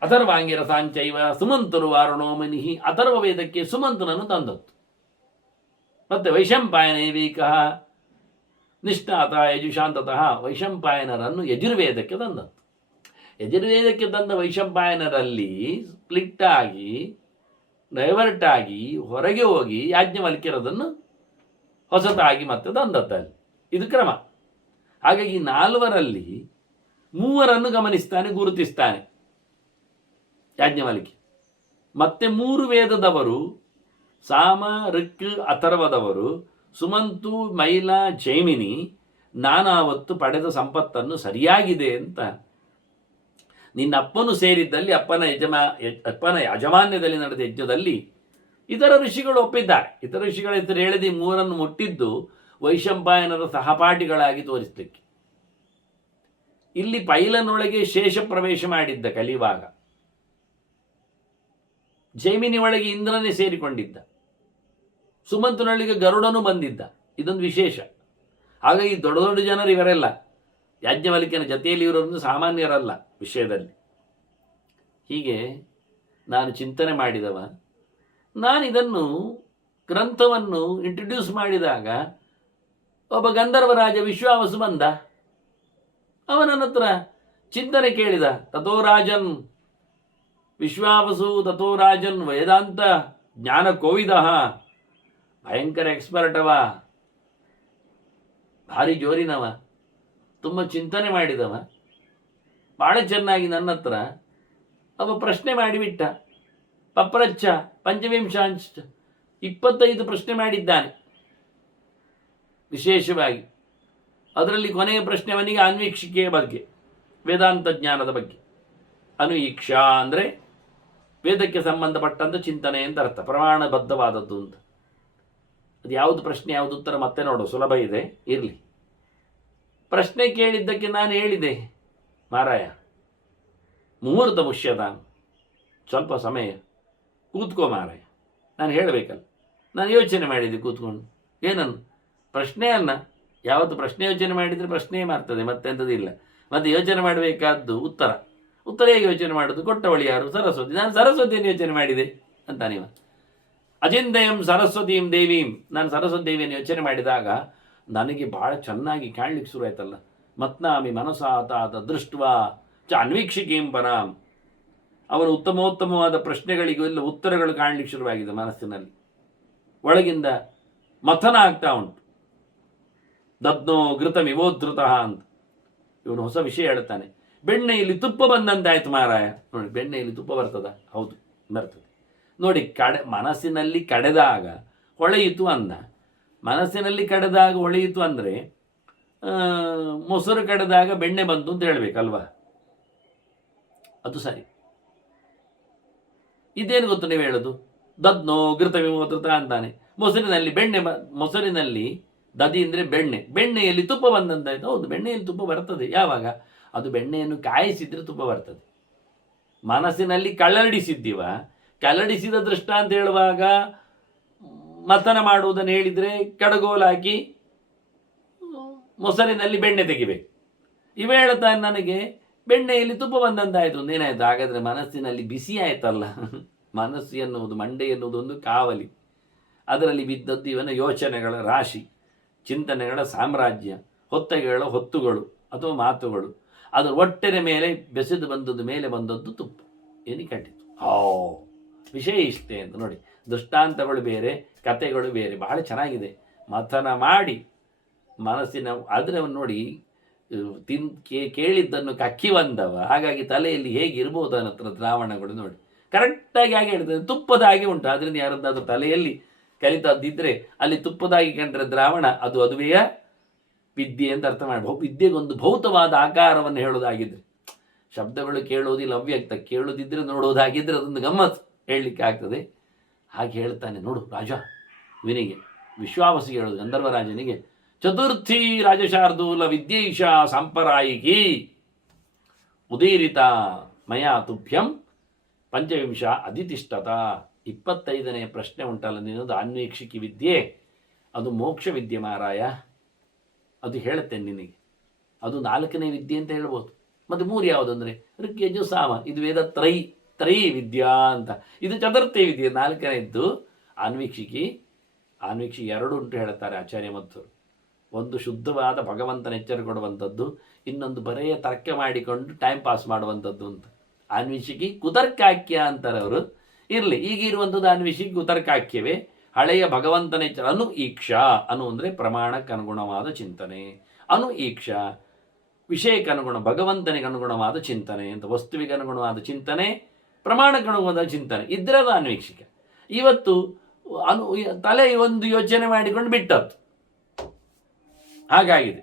ಅಥರ್ವಾಂಗಿರ ಸಾಂಚೈವ ಸುಮಂತರು ವಾರುಣೋ ಮನಿಹಿ, ಅಥರ್ವ ವೇದಕ್ಕೆ ಸುಮಂತನನ್ನು ತಂದದ್ದು. ಮತ್ತೆ ವೈಶಂಪಾಯನೈವೀಕಃ ನಿಷ್ಠಾತ ಯಜುಷಾಂತತಃ, ವೈಶಂಪಾಯನರನ್ನು ಯಜುರ್ವೇದಕ್ಕೆ ತಂದದ್ದು. ಯಜುರ್ವೇದಕ್ಕೆ ತಂದ ವೈಶಂಪಾಯನರಲ್ಲಿ ಸ್ಪ್ಲಿಟ್ ಆಗಿ ಡೈವರ್ಟ್ ಆಗಿ ಹೊರಗೆ ಹೋಗಿ ಯಾಜ್ಞವಲ್ಕ್ಯರದನ್ನು ಹೊಸತಾಗಿ ಮತ್ತೆ ತಂದದ್ದಲ್ಲಿ. ಇದು ಕ್ರಮ. ಹಾಗಾಗಿ 4ರಲ್ಲಿ 3 ಗಮನಿಸ್ತಾನೆ, ಗುರುತಿಸ್ತಾನೆ ಯಾಜ್ಞವಲ್ಕ್ಯ. ಮತ್ತೆ 3 ವೇದದವರು ಸಾಮ ಋಕ್ ಅಥರ್ವದವರು ಸುಮಂತು ಮೈಲ ಜೈಮಿನಿ ನಾನಾವತ್ತು ಪಡೆದ ಸಂಪತ್ತನ್ನು ಸರಿಯಾಗಿದೆ ಅಂತ ನಿನ್ನ ಅಪ್ಪನು ಸೇರಿದ್ದಲ್ಲಿ ಅಪ್ಪನ ಯಾಜಮಾನ್ಯದಲ್ಲಿ ನಡೆದ ಯಜ್ಞದಲ್ಲಿ ಇತರ ಋಷಿಗಳು ಒಪ್ಪಿದ್ದಾರೆ. ಇತರ ಋಷಿಗಳ ಹೆಸರು ಹೇಳದೆ 3 ಮುಟ್ಟಿದ್ದು ವೈಶಂಪಾಯನರ ಸಹಪಾಠಿಗಳಾಗಿ ತೋರಿಸಲಿಕ್ಕೆ. ಇಲ್ಲಿ ಪೈಲನೊಳಗೆ ಶೇಷ ಪ್ರವೇಶ ಮಾಡಿದ್ದ ಕಲಿಯುವಾಗ, ಜೈಮಿನಿ ಒಳಗೆ ಇಂದ್ರನೇ ಸೇರಿಕೊಂಡಿದ್ದ, ಸುಮಂತನೊಳಗೆ ಗರುಡನು ಬಂದಿದ್ದ. ಇದೊಂದು ವಿಶೇಷ. ಹಾಗಾಗಿ ದೊಡ್ಡ ದೊಡ್ಡ ಜನರು ಇವರೆಲ್ಲ ಯಾಜ್ಞವಲ್ಕ್ಯನ ಜೊತೆಯಲ್ಲಿ ಇವರೊಂದು ಸಾಮಾನ್ಯರಲ್ಲ ವಿಷಯದಲ್ಲಿ. ಹೀಗೆ ನಾನು ಚಿಂತನೆ ಮಾಡಿದವ. ನಾನಿದನ್ನು ಗ್ರಂಥವನ್ನು ಇಂಟ್ರೊಡ್ಯೂಸ್ ಮಾಡಿದಾಗ ಒಬ್ಬ ಗಂಧರ್ವರಾಜ ವಿಶ್ವಾವಸು ಬಂದ. ಅವನ ಹತ್ರ ಚಿಂತನೆ ಕೇಳಿದ. ತಥೋ ರಾಜನ್ ವಿಶ್ವಾವಸು ತಥೋ ರಾಜನ್ ವೇದಾಂತ ಜ್ಞಾನ ಕೋವಿದ, ಭಯಂಕರ ಎಕ್ಸ್ಪರ್ಟ್ ಅವ, ಭಾರಿ ಜೋರಿನವ, ತುಂಬ ಚಿಂತನೆ ಮಾಡಿದವ, ಭಾಳ ಚೆನ್ನಾಗಿ ನನ್ನ ಹತ್ರ ಅವ ಪ್ರಶ್ನೆ ಮಾಡಿಬಿಟ್ಟ. ಪಪ್ರಚ್ಛ ಪಂಚವಿಂಶಾಂಶ 25 ಪ್ರಶ್ನೆ ಮಾಡಿದ್ದಾನೆ ವಿಶೇಷವಾಗಿ. ಅದರಲ್ಲಿ ಕೊನೆಯ ಪ್ರಶ್ನೆ ಅವನಿಗೆ ಅನ್ವೀಕ್ಷಿಕೆಯ ಬಗ್ಗೆ, ವೇದಾಂತ ಜ್ಞಾನದ ಬಗ್ಗೆ. ಅನುವೀಕ್ಷಾ ಅಂದರೆ ವೇದಕ್ಕೆ ಸಂಬಂಧಪಟ್ಟಂಥ ಚಿಂತನೆ ಅಂತ ಅರ್ಥ, ಪ್ರಮಾಣಬದ್ಧವಾದದ್ದು ಅಂತ. ಅದು ಯಾವುದು ಪ್ರಶ್ನೆ ಯಾವುದು ಉತ್ತರ ಮತ್ತೆ ನೋಡು, ಸುಲಭ ಇದೆ, ಇರಲಿ. ಪ್ರಶ್ನೆ ಕೇಳಿದ್ದಕ್ಕೆ ನಾನು ಹೇಳಿದೆ ಮಾರಾಯ, ಮುಹೂರ್ತ ಮುಷ್ಯದ, ಸ್ವಲ್ಪ ಸಮಯ ಕೂತ್ಕೋ ಮಾರಾಯ. ನಾನು ಹೇಳಬೇಕಲ್ಲ, ನಾನು ಯೋಚನೆ ಮಾಡಿದ್ದೆ ಕೂತ್ಕೊಂಡು. ಏನನ್ನು ಪ್ರಶ್ನೆ ಅಲ್ಲ, ಯಾವತ್ತು ಪ್ರಶ್ನೆ ಯೋಚನೆ ಮಾಡಿದರೆ ಪ್ರಶ್ನೆಯೇ ಮಾಡ್ತದೆ, ಮತ್ತೆಂಥದ್ದು ಇಲ್ಲ. ಮತ್ತು ಯೋಚನೆ ಮಾಡಬೇಕಾದ್ದು ಉತ್ತರ ಹೇಗೆ ಯೋಚನೆ ಮಾಡೋದು? ಕೊಟ್ಟವಳು ಯಾರು? ಸರಸ್ವತಿ. ನಾನು ಸರಸ್ವತಿಯನ್ನು ಯೋಚನೆ ಮಾಡಿದೆ ಅಂತ ನೀವು. ಅಜಿಂದಯಂ ಸರಸ್ವತೀಂ ದೇವೀಂ, ನಾನು ಸರಸ್ವತಿ ದೇವಿಯನ್ನು ಯೋಚನೆ ಮಾಡಿದಾಗ ನನಗೆ ಭಾಳ ಚೆನ್ನಾಗಿ ಕಾಣಲಿಕ್ಕೆ ಶುರು ಆಯ್ತಲ್ಲ. ಮತ್ನಾಮಿ ಮನಸಾತಾತ ದೃಷ್ಟ ಚ ಅನ್ವೀಕ್ಷಿಕೀಂ ಪರಾಂ. ಅವರ ಉತ್ತಮೋತ್ತಮವಾದ ಪ್ರಶ್ನೆಗಳಿಗೂ ಎಲ್ಲ ಉತ್ತರಗಳು ಕಾಣಲಿಕ್ಕೆ ಶುರುವಾಗಿದೆ ಮನಸ್ಸಿನಲ್ಲಿ. ಒಳಗಿಂದ ಮಥನ ಆಗ್ತಾ ಉಂಟು. ದದ್ನೋ ಘೃತಮಿವೋಧೃತ ಅಂತ ಇವನು ಹೊಸ ವಿಷಯ ಹೇಳ್ತಾನೆ. ಬೆಣ್ಣೆಯಲ್ಲಿ ತುಪ್ಪ ಬಂದಂತಾಯ್ತು ಮಾರಾಯ. ನೋಡಿ, ಬೆಣ್ಣೆಯಲ್ಲಿ ತುಪ್ಪ ಬರ್ತದ? ಹೌದು, ಬರ್ತದೆ. ನೋಡಿ, ಮನಸ್ಸಿನಲ್ಲಿ ಕಡೆದಾಗ ಹೊಳೆಯಿತು ಅಂದ. ಮನಸ್ಸಿನಲ್ಲಿ ಕಡೆದಾಗ ಹೊಳೆಯಿತು ಅಂದರೆ ಮೊಸರು ಕಡೆದಾಗ ಬೆಣ್ಣೆ ಬಂತು ಅಂತ ಹೇಳ್ಬೇಕಲ್ವಾ? ಅದು ಸರಿ. ಇದೇನು ಗೊತ್ತು ನೀವು ಹೇಳೋದು? ದದ್ನೋ ಘೃತಮಿವೋಧೃತ ಅಂತಾನೆ. ಮೊಸರಿನಲ್ಲಿ ದದಿ ಅಂದರೆ ಬೆಣ್ಣೆಯಲ್ಲಿ ತುಪ್ಪ ಬಂದಂತಾಯ್ತು. ಹೌದು, ಬೆಣ್ಣೆಯಲ್ಲಿ ತುಪ್ಪ ಬರ್ತದೆ. ಯಾವಾಗ? ಅದು ಬೆಣ್ಣೆಯನ್ನು ಕಾಯಿಸಿದ್ರೆ ತುಪ್ಪ ಬರ್ತದೆ. ಮನಸ್ಸಿನಲ್ಲಿ ಕಲ್ಲಡಿಸಿದ ದೃಷ್ಟ ಅಂತ ಹೇಳುವಾಗ ಮಥನ ಮಾಡುವುದನ್ನು ಹೇಳಿದರೆ ಕಡಗೋಲಾಕಿ ಮೊಸರಿನಲ್ಲಿ ಬೆಣ್ಣೆ ತೆಗಿಬೇಕು. ಇವ ಹೇಳ್ತಾನೆ ನನಗೆ ಬೆಣ್ಣೆಯಲ್ಲಿ ತುಪ್ಪ ಬಂದಂತಾಯಿತು. ಒಂದೇನಾಯ್ತು? ಹಾಗಾದರೆ ಮನಸ್ಸಿನಲ್ಲಿ ಬಿಸಿ ಆಯ್ತಲ್ಲ. ಮನಸ್ಸು ಎನ್ನುವುದು, ಮಂಡೆ ಎನ್ನುವುದು ಒಂದು ಕಾವಲಿ. ಅದರಲ್ಲಿ ಬಿದ್ದದ್ದು ಇವನ ಯೋಚನೆಗಳ ರಾಶಿ, ಚಿಂತನೆಗಳ ಸಾಮ್ರಾಜ್ಯ, ಹೊತ್ತಗೆಗಳ ಹೊತ್ತುಗಳು ಅಥವಾ ಮಾತುಗಳು. ಅದರ ಒಟ್ಟೆರ ಮೇಲೆ ಬೆಸೆದು ಬಂದದ್ದು, ಮೇಲೆ ಬಂದದ್ದು ತುಪ್ಪ. ಏನಿ ಕಟ್ಟಿತು. ವಿಷಯ ಇಷ್ಟೇ ಅಂತ ನೋಡಿ. ದೃಷ್ಟಾಂತಗಳು ಬೇರೆ, ಕಥೆಗಳು ಬೇರೆ. ಬಹಳ ಚೆನ್ನಾಗಿದೆ. ಮಥನ ಮಾಡಿ ಮನಸ್ಸಿನ ಆದರೆ ಅವನು ನೋಡಿ ಕೇಳಿದ್ದನ್ನು ಕಕ್ಕಿ ಬಂದವ. ಹಾಗಾಗಿ ತಲೆಯಲ್ಲಿ ಹೇಗಿರ್ಬೋದು ಅನ್ನೋ ಹತ್ರ ದ್ರಾವಣಗಳು ನೋಡಿ ಕರೆಕ್ಟಾಗಿ ಹಾಗೆ ಹೇಳ್ತದೆ. ತುಪ್ಪದಾಗಿ ಉಂಟು. ಅದರಿಂದ ಯಾರದ್ದಾದ್ರೂ ತಲೆಯಲ್ಲಿ ಕಲಿತದ್ದಿದ್ರೆ ಅಲ್ಲಿ ತುಪ್ಪದಾಗಿ ಕಂಡ್ರೆ ದ್ರಾವಣ, ಅದುವೇ ವಿದ್ಯೆ ಅಂತ ಅರ್ಥ ಮಾಡಬಹುದು. ವಿದ್ಯೆಗೊಂದು ಭೌತವಾದ ಆಕಾರವನ್ನು ಹೇಳೋದಾಗಿದ್ರೆ, ಶಬ್ದಗಳು ಕೇಳೋದಿಲ್ಲ, ಅವ್ಯಕ್ತ. ಕೇಳೋದಿದ್ರೆ ನೋಡೋದಾಗಿದ್ದರೆ ಅದೊಂದು ಗಮ್ಮತ್ ಹೇಳಲಿಕ್ಕೆ ಆಗ್ತದೆ. ಹಾಗೆ ಹೇಳ್ತಾನೆ ನೋಡು ರಾಜ. ಇವನಿಗೆ ವಿಶ್ವಾವಸಿಗೆ ಹೇಳೋದು, ಗಂಧರ್ವರಾಜನಿಗೆ, ಚತುರ್ಥಿ ರಾಜಶಾರ್ದೂಲ ವಿದ್ಯೇಶ ಸಾಂಪರಾಯಿಕಿ ಉದೀರಿತ ಮಯಾ ತುಭ್ಯಂ ಪಂಚವಿಂಶ ಅಧಿತಿಷ್ಠತ. 25ನೇ ಪ್ರಶ್ನೆ ಉಂಟಲ್ಲ ನಿನ್ನದು, ಅನ್ವೀಕ್ಷಿಕಿ ವಿದ್ಯೆ, ಅದು ಮೋಕ್ಷ ವಿದ್ಯೆ ಮಾರಾಯ. ಅದು ಹೇಳುತ್ತೇನೆ ನಿನಗೆ. ಅದು 4ನೇ ವಿದ್ಯೆ ಅಂತ ಹೇಳ್ಬೋದು. ಮತ್ತು 3 ಯಾವುದು ಅಂದರೆ ಋಗ್ಯಜು ಸಾಮ. ಇದು ವೇದ ತ್ರೈ ವಿದ್ಯಾ ಅಂತ. ಇದು ಚತುರ್ಥಿ ವಿದ್ಯೆ. 4ನೇದ್ದು ಆನ್ವೀಕ್ಷಿಕಿ 2 ಉಂಟು ಹೇಳ್ತಾರೆ ಆಚಾರ್ಯ ಮಧ್ವರು. ಒಂದು ಶುದ್ಧವಾದ ಭಗವಂತನ ಎಚ್ಚರ ಕೊಡುವಂಥದ್ದು, ಇನ್ನೊಂದು ಬರೇ ತರ್ಕ ಮಾಡಿಕೊಂಡು ಟೈಮ್ ಪಾಸ್ ಮಾಡುವಂಥದ್ದು ಅಂತ. ಆನ್ವೀಕ್ಷಿಕಿ ಕುತರ್ಕಾಕ್ಯ ಅಂತಾರೆ ಅವರು. ಇರಲಿ, ಈಗಿರುವಂಥದ್ದು ಆನ್ವೀಕ್ಷಿಕಿ ಕುತರ್ಕಾಕ್ಯವೇ. ಹಳೆಯ ಭಗವಂತನ ಎಚ್ಚರ. ಅನು ಈಕ್ಷಾ, ಅನು ಅಂದರೆ ಪ್ರಮಾಣಕ್ಕೆ ಅನುಗುಣವಾದ ಚಿಂತನೆ. ಅನು ಈಕ್ಷಾ ವಿಷಯಕ್ಕೆ ಅನುಗುಣ, ಭಗವಂತನಿಗೆ ಅನುಗುಣವಾದ ಚಿಂತನೆ ಅಂತ. ವಸ್ತುವಿಗೆ ಅನುಗುಣವಾದ ಚಿಂತನೆ, ಪ್ರಮಾಣಕ್ಕೆ ಅನುಗುಣವಾದ ಚಿಂತನೆ ಇದ್ರೆ ಅದು ಅನ್ವೀಕ್ಷಿಕ. ಇವತ್ತು ತಲೆ ಒಂದು ಯೋಚನೆ ಮಾಡಿಕೊಂಡು ಬಿಟ್ಟದ್ದು ಹಾಗಾಗಿದೆ.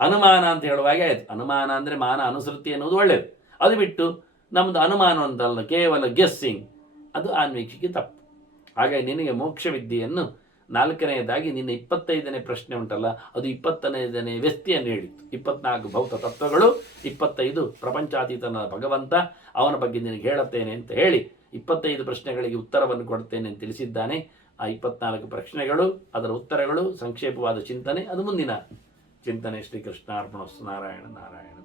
ಅನುಮಾನ ಅಂತ ಹೇಳುವಾಗೆ ಆಯಿತು. ಅನುಮಾನ ಅಂದರೆ ಮಾನ ಅನುಸೃತಿ ಅನ್ನೋದು ಒಳ್ಳೆಯದು. ಅದು ಬಿಟ್ಟು ನಮ್ಮದು ಅನುಮಾನ ಅಂತಲ್ಲ, ಕೇವಲ ಗೆಸ್ಸಿಂಗ್, ಅದು ಅನ್ವೀಕ್ಷಿಕೆ ತಪ್ಪು. ಹಾಗಾಗಿ ನಿನಗೆ ಮೋಕ್ಷ ವಿದ್ಯೆಯನ್ನು 4ನೇದಾಗಿ ನಿನ್ನ 25ನೇ ಪ್ರಶ್ನೆ ಉಂಟಲ್ಲ, ಅದು 25ನೇ ವ್ಯಕ್ತಿಯನ್ನು ಹೇಳಿತ್ತು. 24 ಭೌತ ತತ್ವಗಳು, 25 ಪ್ರಪಂಚಾತೀತನ ಭಗವಂತ, ಅವನ ಬಗ್ಗೆ ನಿನಗೆ ಹೇಳುತ್ತೇನೆ ಅಂತ ಹೇಳಿ 25 ಪ್ರಶ್ನೆಗಳಿಗೆ ಉತ್ತರವನ್ನು ಕೊಡ್ತೇನೆ ಅಂತ ತಿಳಿಸಿದ್ದಾನೆ. ಆ 24 ಪ್ರಶ್ನೆಗಳು, ಅದರ ಉತ್ತರಗಳು, ಸಂಕ್ಷೇಪವಾದ ಚಿಂತನೆ, ಅದು ಮುಂದಿನ ಚಿಂತನೆ. ಶ್ರೀಕೃಷ್ಣಾರ್ಪಣಸ್ತು. ನಾರಾಯಣ ನಾರಾಯಣ.